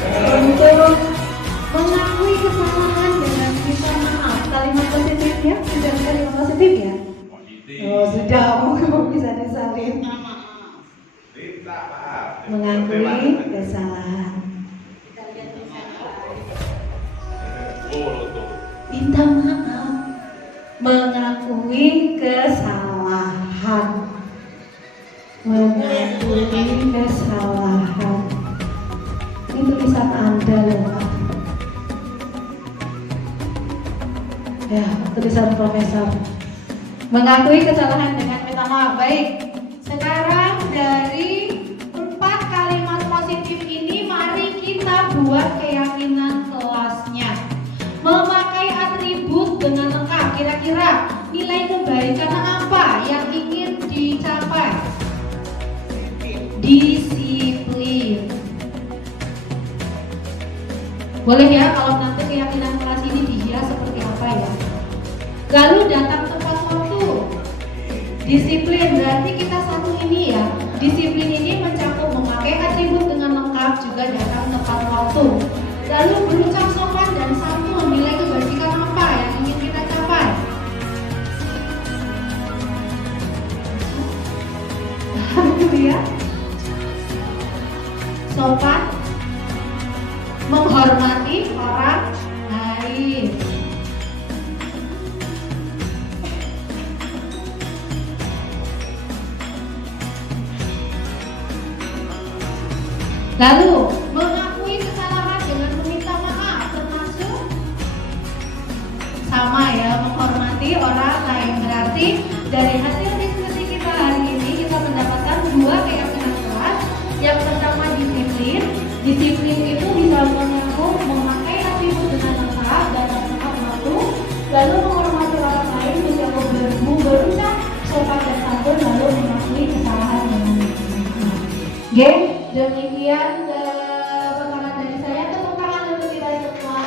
untuk mengakui kesalahan dengan minta maaf. Kalimat positifnya sudah kalimat positif ya? Oh sudah, mungkin bisa disalin. Mengakui kesalahan. Minta maaf. Mengakui kesalahan. Mengakui kesalahan. Ini tulisan Anda loh. Ya, tulisan profesor. Mengakui kesalahan dengan minta maaf. Baik. Sekarang dari 4 kalimat positif ini, mari kita buat keyakinan kelasnya. Memakai atribut dengan lengkap. Kira-kira nilai kebaikan apa yang ingin dicapai? Disiplin. Boleh ya kalau nanti keyakinan kelas ini dihias seperti apa ya. Lalu datang tepat waktu. Disiplin, berarti kita satu ini ya. Disiplin ini mencakup memakai atribut dengan lengkap, juga datang tepat waktu. Lalu berucap sopan dan santun, nilai kebajikan apa yang ingin kita capai? Itu ya. Sopan, menghormati orang lain. Lalu mengakui kesalahan dengan meminta maaf, termasuk sama ya, menghormati orang lain. Berarti dari hasil diskusi kita hari ini kita mendapatkan dua keyakinan kelas. Yang pertama disiplin. Disiplin itu bisa mencakup memakai atribut dengan lengkap dan tepat waktu. Lalu menghormati orang lain mencakup berucap sopan dan santun, lalu mengakui kesalahan dengan Geng, demikian perkataan dari saya. Tepuk tangan untuk kita semua.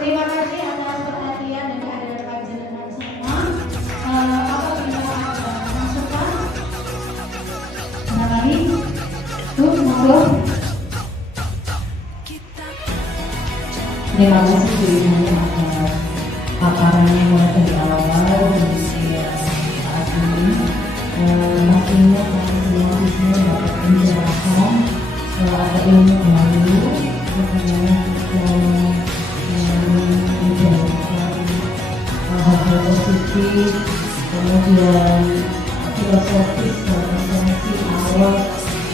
Terima kasih atas perhatian dan kehadiran panjenengan semua. Apabila ada masukan, barangkali, monggo. Terima kasih Bu Ibu atas paparannya mulai dari awal hingga saat ini. Pastinya kami semua di sini dapat menjelaskan ada ilmu baru, bagaimana kita menjalankan hal-hal positif, kemudian filosofis dan esensi awal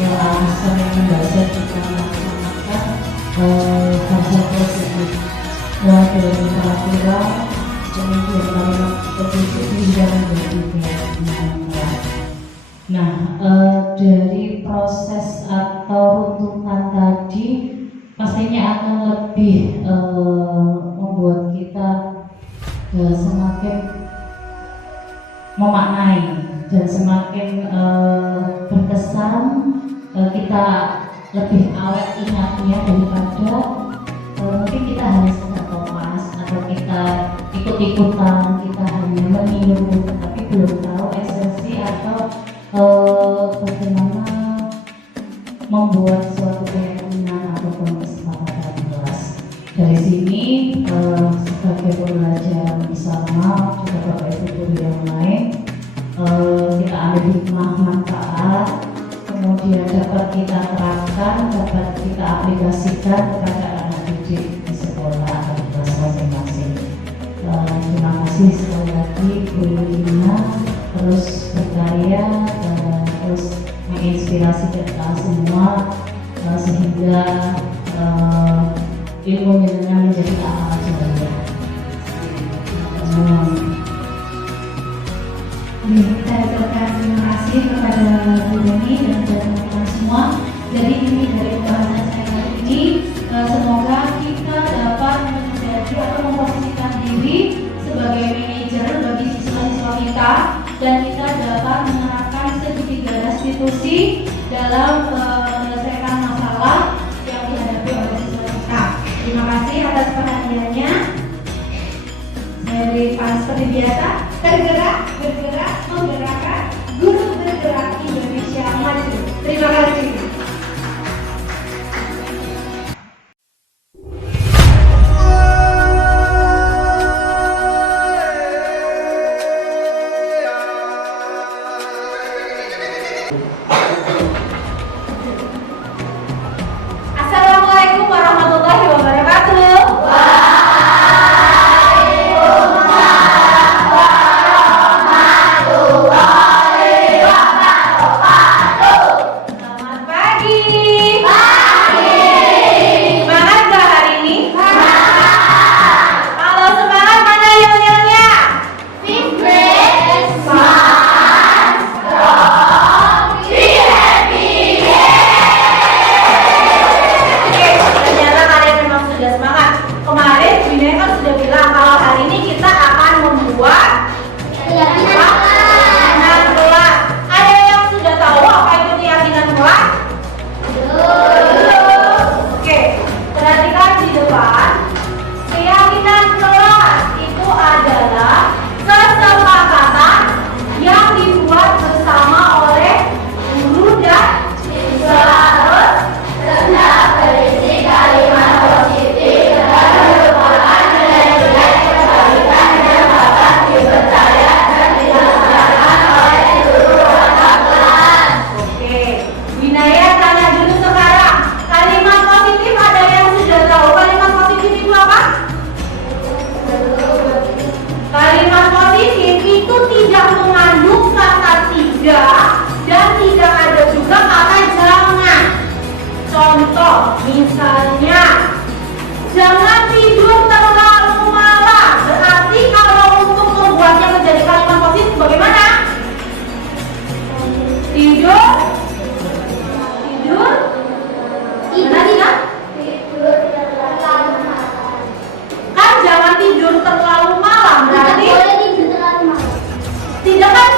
alasan yang mendasar kita melaksanakan hal-hal positif, mulai dari peraturan, kemudian kalimat positif hingga menjadi keyakinan. Nah, dari proses atau runtutan tadi pastinya akan lebih membuat kita semakin memaknai dan semakin berkesan. Kita lebih awet ingatnya daripada mungkin kita hanya sekedar kopas atau kita ikut-ikutan, kita hanya meniru tapi belum tahu esensi atau bagaimana membuat suatu keyakinan ataupun kesepakatan kelas. Dari sini sebagai pembelajaran bersama juga Bapak Ibu guru yang lain, kita ambil hikmah manfaat, kemudian dapat kita terapkan, dapat kita aplikasikan kepada anak didik di sekolah atau di kelas masing-masing. Terima kasih sekali lagi Bu Lina, terus berkarya dan terus menginspirasi kita semua sehingga ilmu dengan menjadi amal jariah. Saya ucapkan terima kasih kepada Bu Deni dan teman-teman semua. Jadi ini dari pembahasan saya kali ini, semoga kita dapat menjadi atau memposisikan diri sebagai manajer bagi siswa-siswa kita, dan kita dapat menerapkan segitiga restitusi dalam menyelesaikan masalah yang dihadapi oleh siswa kita. Terima kasih atas perhatiannya. Saya Rifan seperti biasa, tergerak, bergerak, menggerakkan, guru bergerak Indonesia maju. Terima kasih. Misalnya, jangan tidur terlalu malam. Berarti kalau untuk membuatnya menjadi kalimat positif bagaimana? Tidur. Kan jangan tidur terlalu malam. Berarti tidak kan?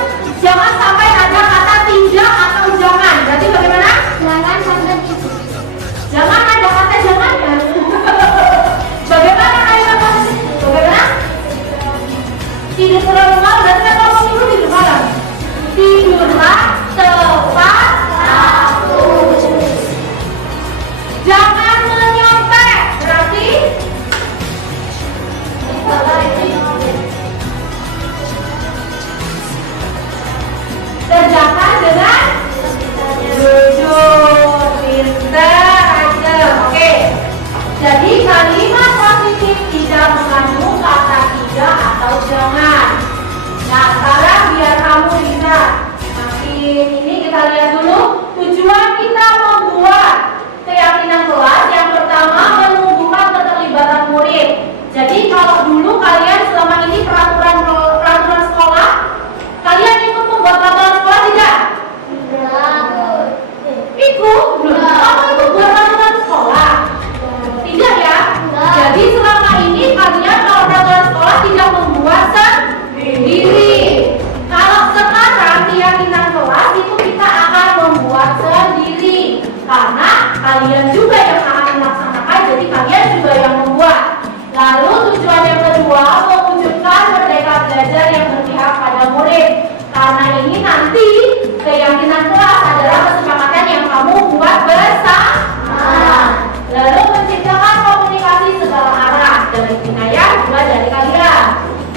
Jangan sampai ada kata tidak atau jangan. Berarti bagaimana? Jangan ada kata jangannya. Bagaimana kalimat positif? Bagaimana? Tidur terlalu malam. Berarti kan kalau tidur tidur malam. Tidurlah tepat waktu. Jangan menyontek. Berarti kerjakan dengan jujur, pintar aja. Oke. Jadi kalimat positif tidak mengandung kata tidak atau jangan. Nah, sekarang biar kamu bisa makin ini kita lihat dulu tujuan kita membuat keyakinan kelas. Yang pertama menumbuhkan keterlibatan murid. Jadi kalau dulu kalian selama ini peraturan sekolah, kalian ikut membuat peraturan sekolah tidak? Ikut? Kamu ikut buat peraturan sekolah? Tidak ya? Jadi selama ini kalian kalau peraturan sekolah tidak membuat sendiri. Kalau sekarang keyakinan kelas itu kita akan membuat sendiri. Karena kalian juga yang akan melaksanakan, jadi kalian juga yang membuat. Lalu tujuan yang kedua, mewujudkan merdeka belajar yang berpihak pada murid. Karena ini nanti keyakinan kelas adalah kesepakatan yang kamu buat bersama. Lalu menciptakan komunikasi segala arah dari wilayah juga dari kalian.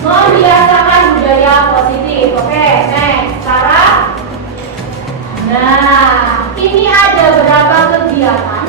Membiasakan budaya positif. Oke, next. Sekarang, nah ini ada beberapa kegiatan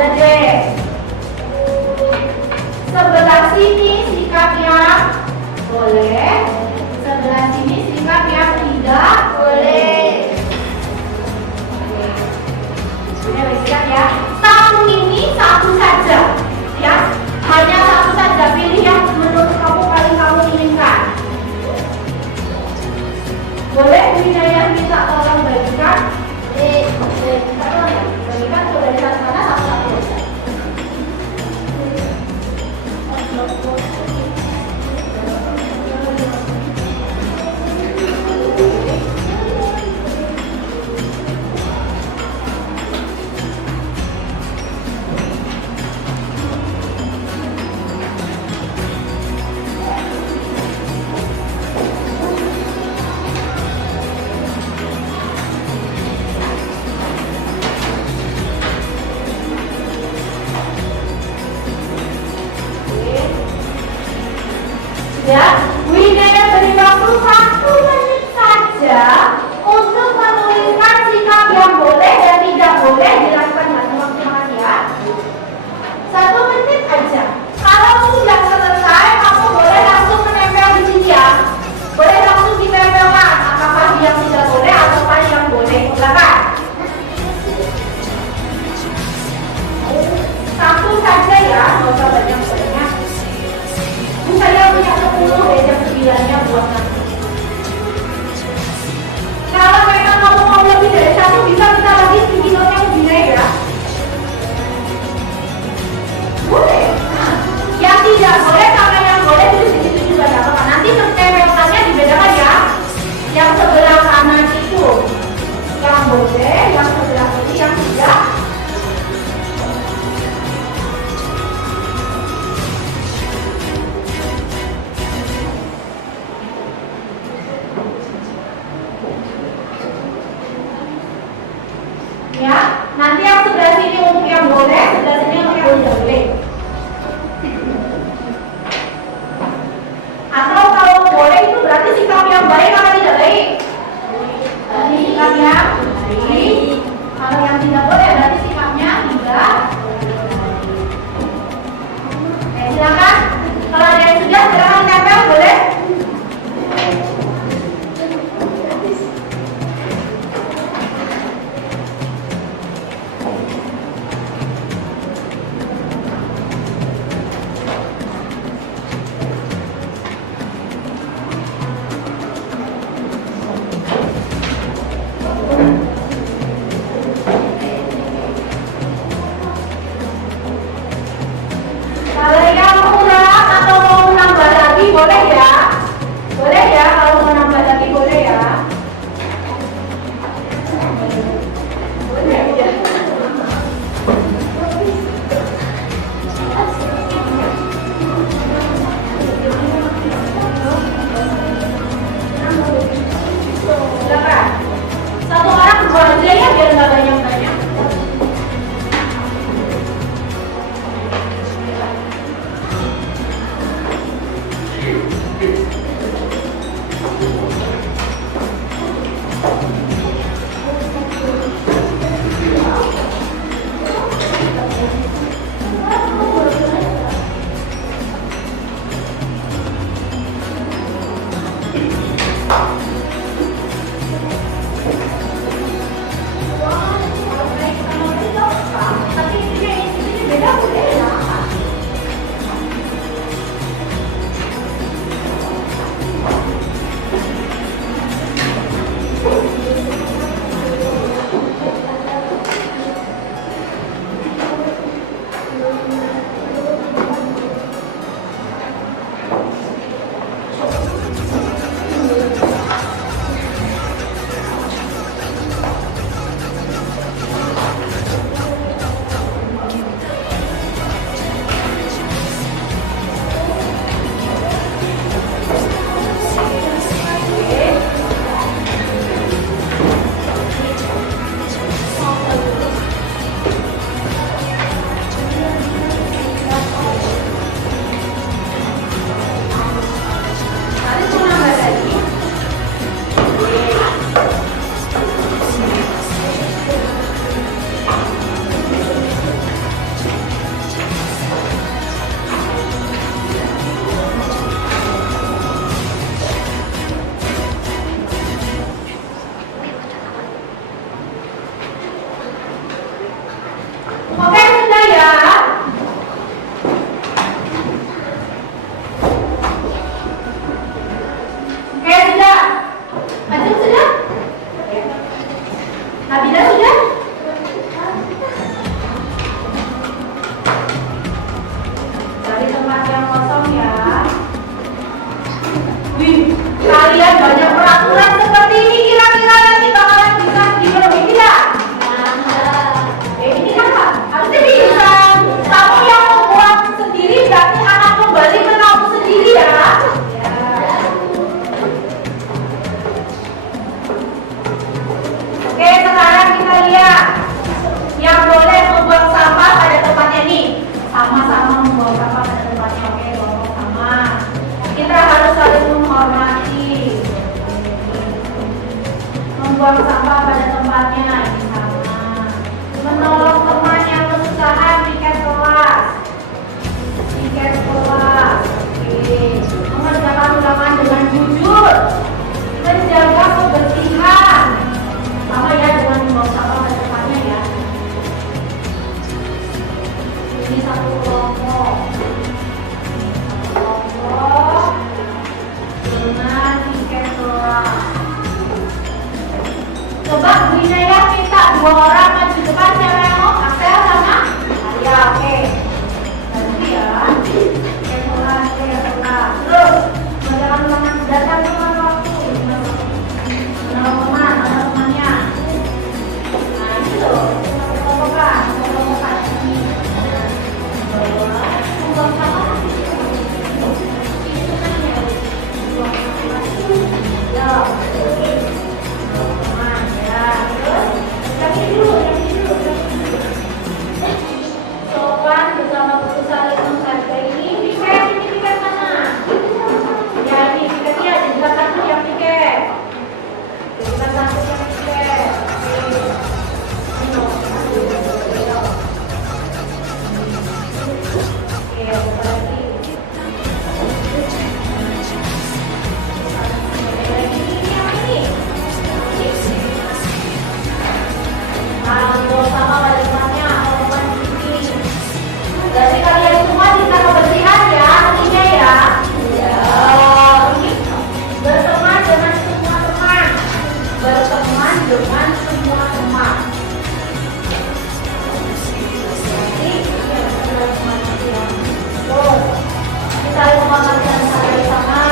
saja deh. Sebelah sini sikap yang boleh, sebelah sini sikap yang tidak boleh. Sudah bersiap ya. Satu ini satu saja, ya. Hanya satu saja, pilih yang menurut kamu paling kamu inginkan. Boleh Widaya minta tolong bagikan? Bagikan sudah dari sana satu-satu. Ya, Widaya beri waktu 1 menit saja untuk menuliskan sikap yang boleh dan tidak boleh dilakukan dalam waktu makan ya. 1 menit aja. Kalau sudah selesai, kamu boleh langsung menempel di sini ya. Boleh langsung ditempelkan apakah yang tidak boleh atau yang boleh. Silakan. 1 saja ya, nggak usah banyak-banyak. Saya punya 10, beda 9-nya buat nanti. Kalau memang kamu mau lebih dari 1, bisa kita lagi videonya lebih naik ya. Boleh. Yang tidak boleh sama yang boleh tulis di situ juga ada apa. Nanti tempelkannya dibedakan ya. Yang sebelah kanan itu yang boleh, yang sebelah kiri yang tidak. Ya, nanti yang sebelah sini untuk yang boleh, sebelah sini untuk yang tidak boleh. Atau kalau boleh itu berarti sikap yang baik atau tidak baik? Berarti sikap yang baik. Kalau yang tidak boleh berarti sikapnya tidak. Oke, silakan. Kalau ada yang sudah, silakan tempel, boleh? Kalau yang kurang atau mau nambah lagi boleh ya. Boleh ya, kalau mau nambah lagi boleh ya. Boleh ya. Silakan. 1 orang 2 aja ya biar nggak banyak-banyak. Tapi ini beda boleh ya. Ini satu kelompok. Kelompok dengan tiket kelas. Coba Bu Inaya minta 2 orang maju depan, siapa yang mau? Axel sama Arya, oke. Nanti ya. Tiket kelas. Terus jangan teman datang teman waktu. Teman-teman, ada temannya. Nah itu loh, kelompokan. Tugas sama. Ya, teman ya. Terus yang ini dulu. Sopan bersama guru saling menghargai ini. Tiket mana? Ya ini tiketnya ada juga kartu yang tiket. Kita kartu yang tiket. Oke, apa lagi? Sama pada temannya, teman ini. Jadi kalian semua bisa kebersihan ya, artinya ya. Ya, ini berteman dengan semua teman. Berteman dengan semua teman. Jadi, ya, teman-teman ya. Terus, kita mengamalkan sama.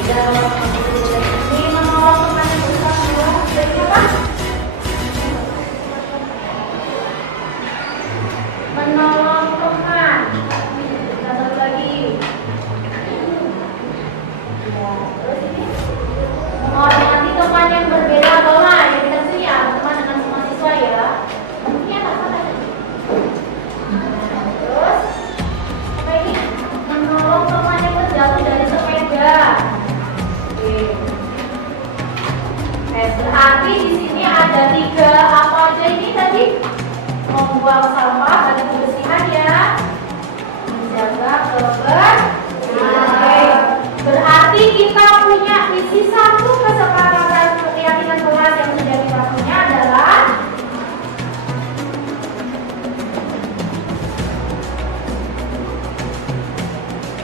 Tidak ini menolong teman yang bersama. Jadi apa? Menolong teman. Satu lagi. Ya, terus ini menghormati teman yang berbeda agama. Ya kita sini ya, teman dengan mahasiswa ya. Ini apa? Terus apa ini? Menolong teman yang berjatuh dari sepeda. Oke. Berarti di sini ada 3 apa aja ini tadi? Membuang sampah, ada kebersihan ya, menjaga kebersihan. Berarti kita punya misi 1 kesepakatan keyakinan kelas yang sudah kita punya adalah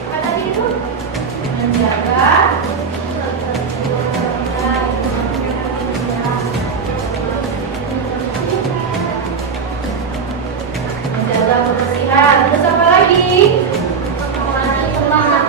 apa tadi itu? Menjaga menjaga kebersihan. Terus apa lagi? Menghormati teman.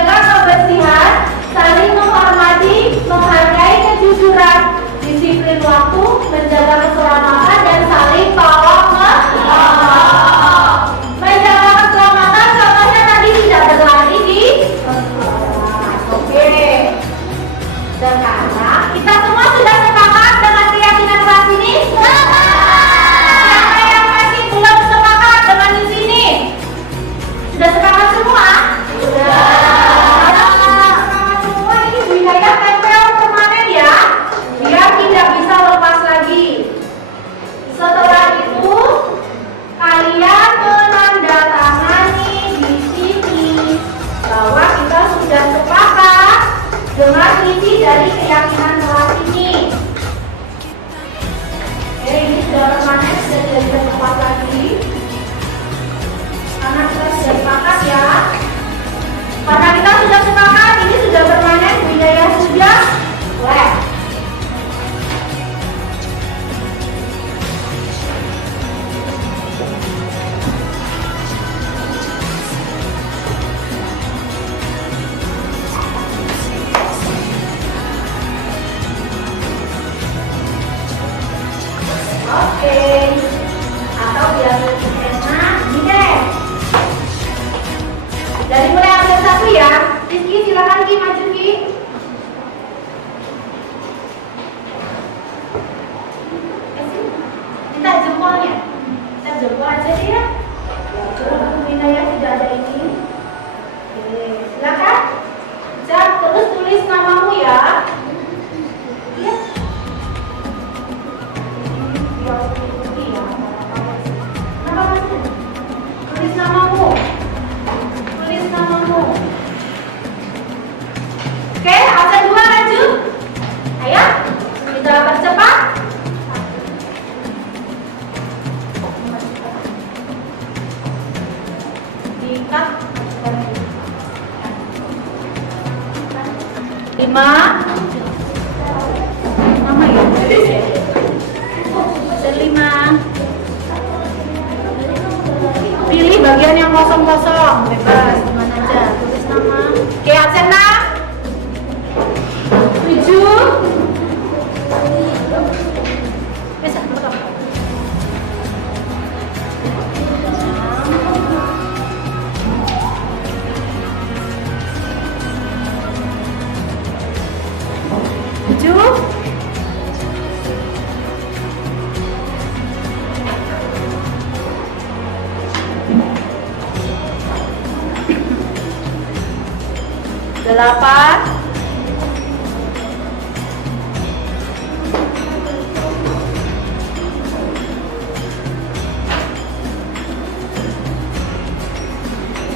menjaga kebersihan, saling menghormati, menghargai kejujuran, disiplin waktu, menjaga keselamatan, dan saling tolong-menolong. Menjaga keselamatan contohnya tadi tidak berlari di oke. Sekarang kita semua sudah sepakat dengan keyakinan kelas ini? Siapa yang masih belum sepakat dengan di sini? Sudah sepakat semua? Sudah. Sepakat semua, ini Bu Hidayah tempel permanen ya, biar tidak bisa lepas lagi. Setelah itu kalian menandatangani di sini bahwa kita sudah sepakat dengan isi dari keyakinan kelas ini. Oke, ini sudah permanen, sudah tidak bisa lepas lagi. Karena kita sudah sepakat ya. Karena kita sudah sepakat, ini sudah permanen, budaya sudah lab. Oke. Atau biar lebih enak, ini deh. Dari mulai ambil satu ya. Rizky silakan Ki, maju Ki. Minta jempolnya. Minta jempol aja deh ya. Minta ya, tidak ada ini. Oke, silakan. Cak, terus tulis namamu ya. Iya. Nama masih? Tulis namamu. Tulis namamu. Oke, absen 2 maju. Ayo, kita percepat. Diikat. 5. Nama ya? Dan 5. Pilih bagian yang kosong-kosong, bebas, dimana aja, tulis nama. Oke, absen 6. 7. Bisa, betul. 7. 8. 9.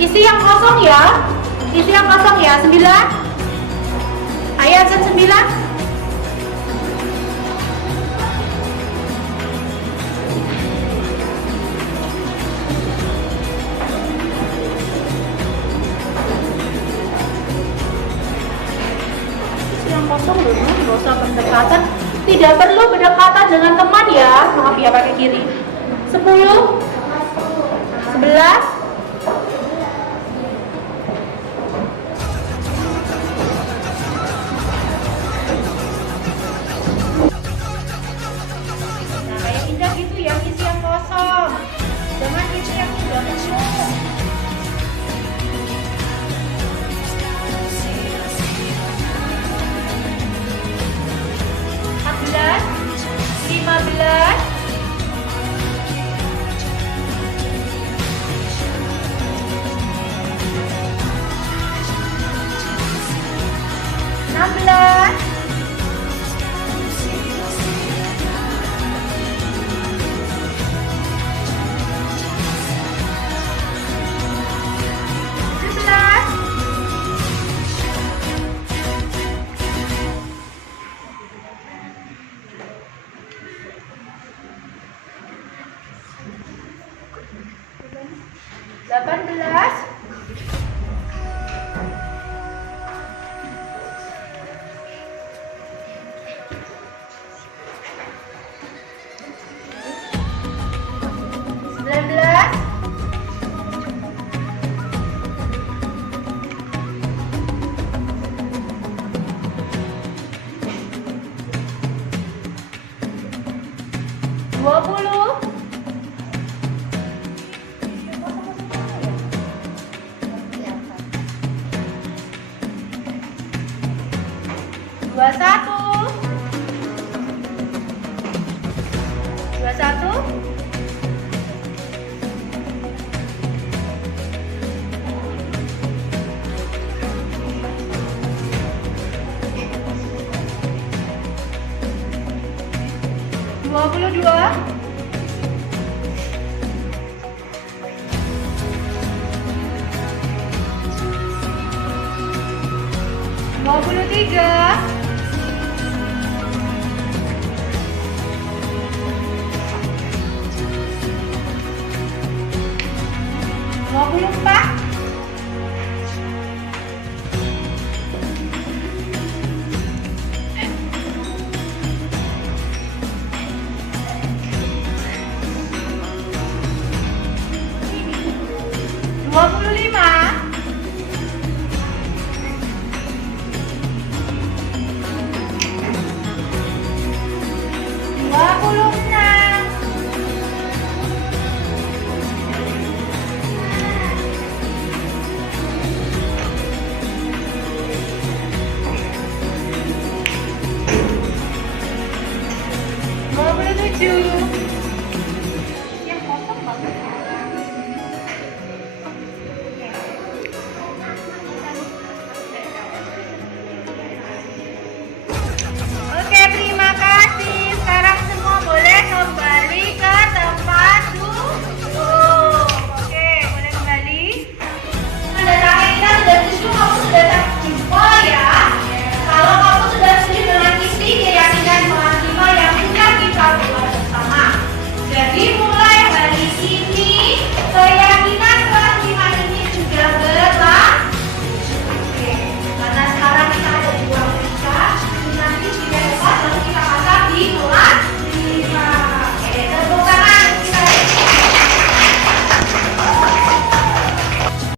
Isi yang kosong ya. Isi yang kosong ya. 9. Ayo absen 9. Yang kosong loh, nggak usah pendekatan. Tidak perlu berdekatan dengan teman ya. Maaf ya, pakai kiri. 10. 11. 18. 19. 21. 21. 22. 23. 24. 25.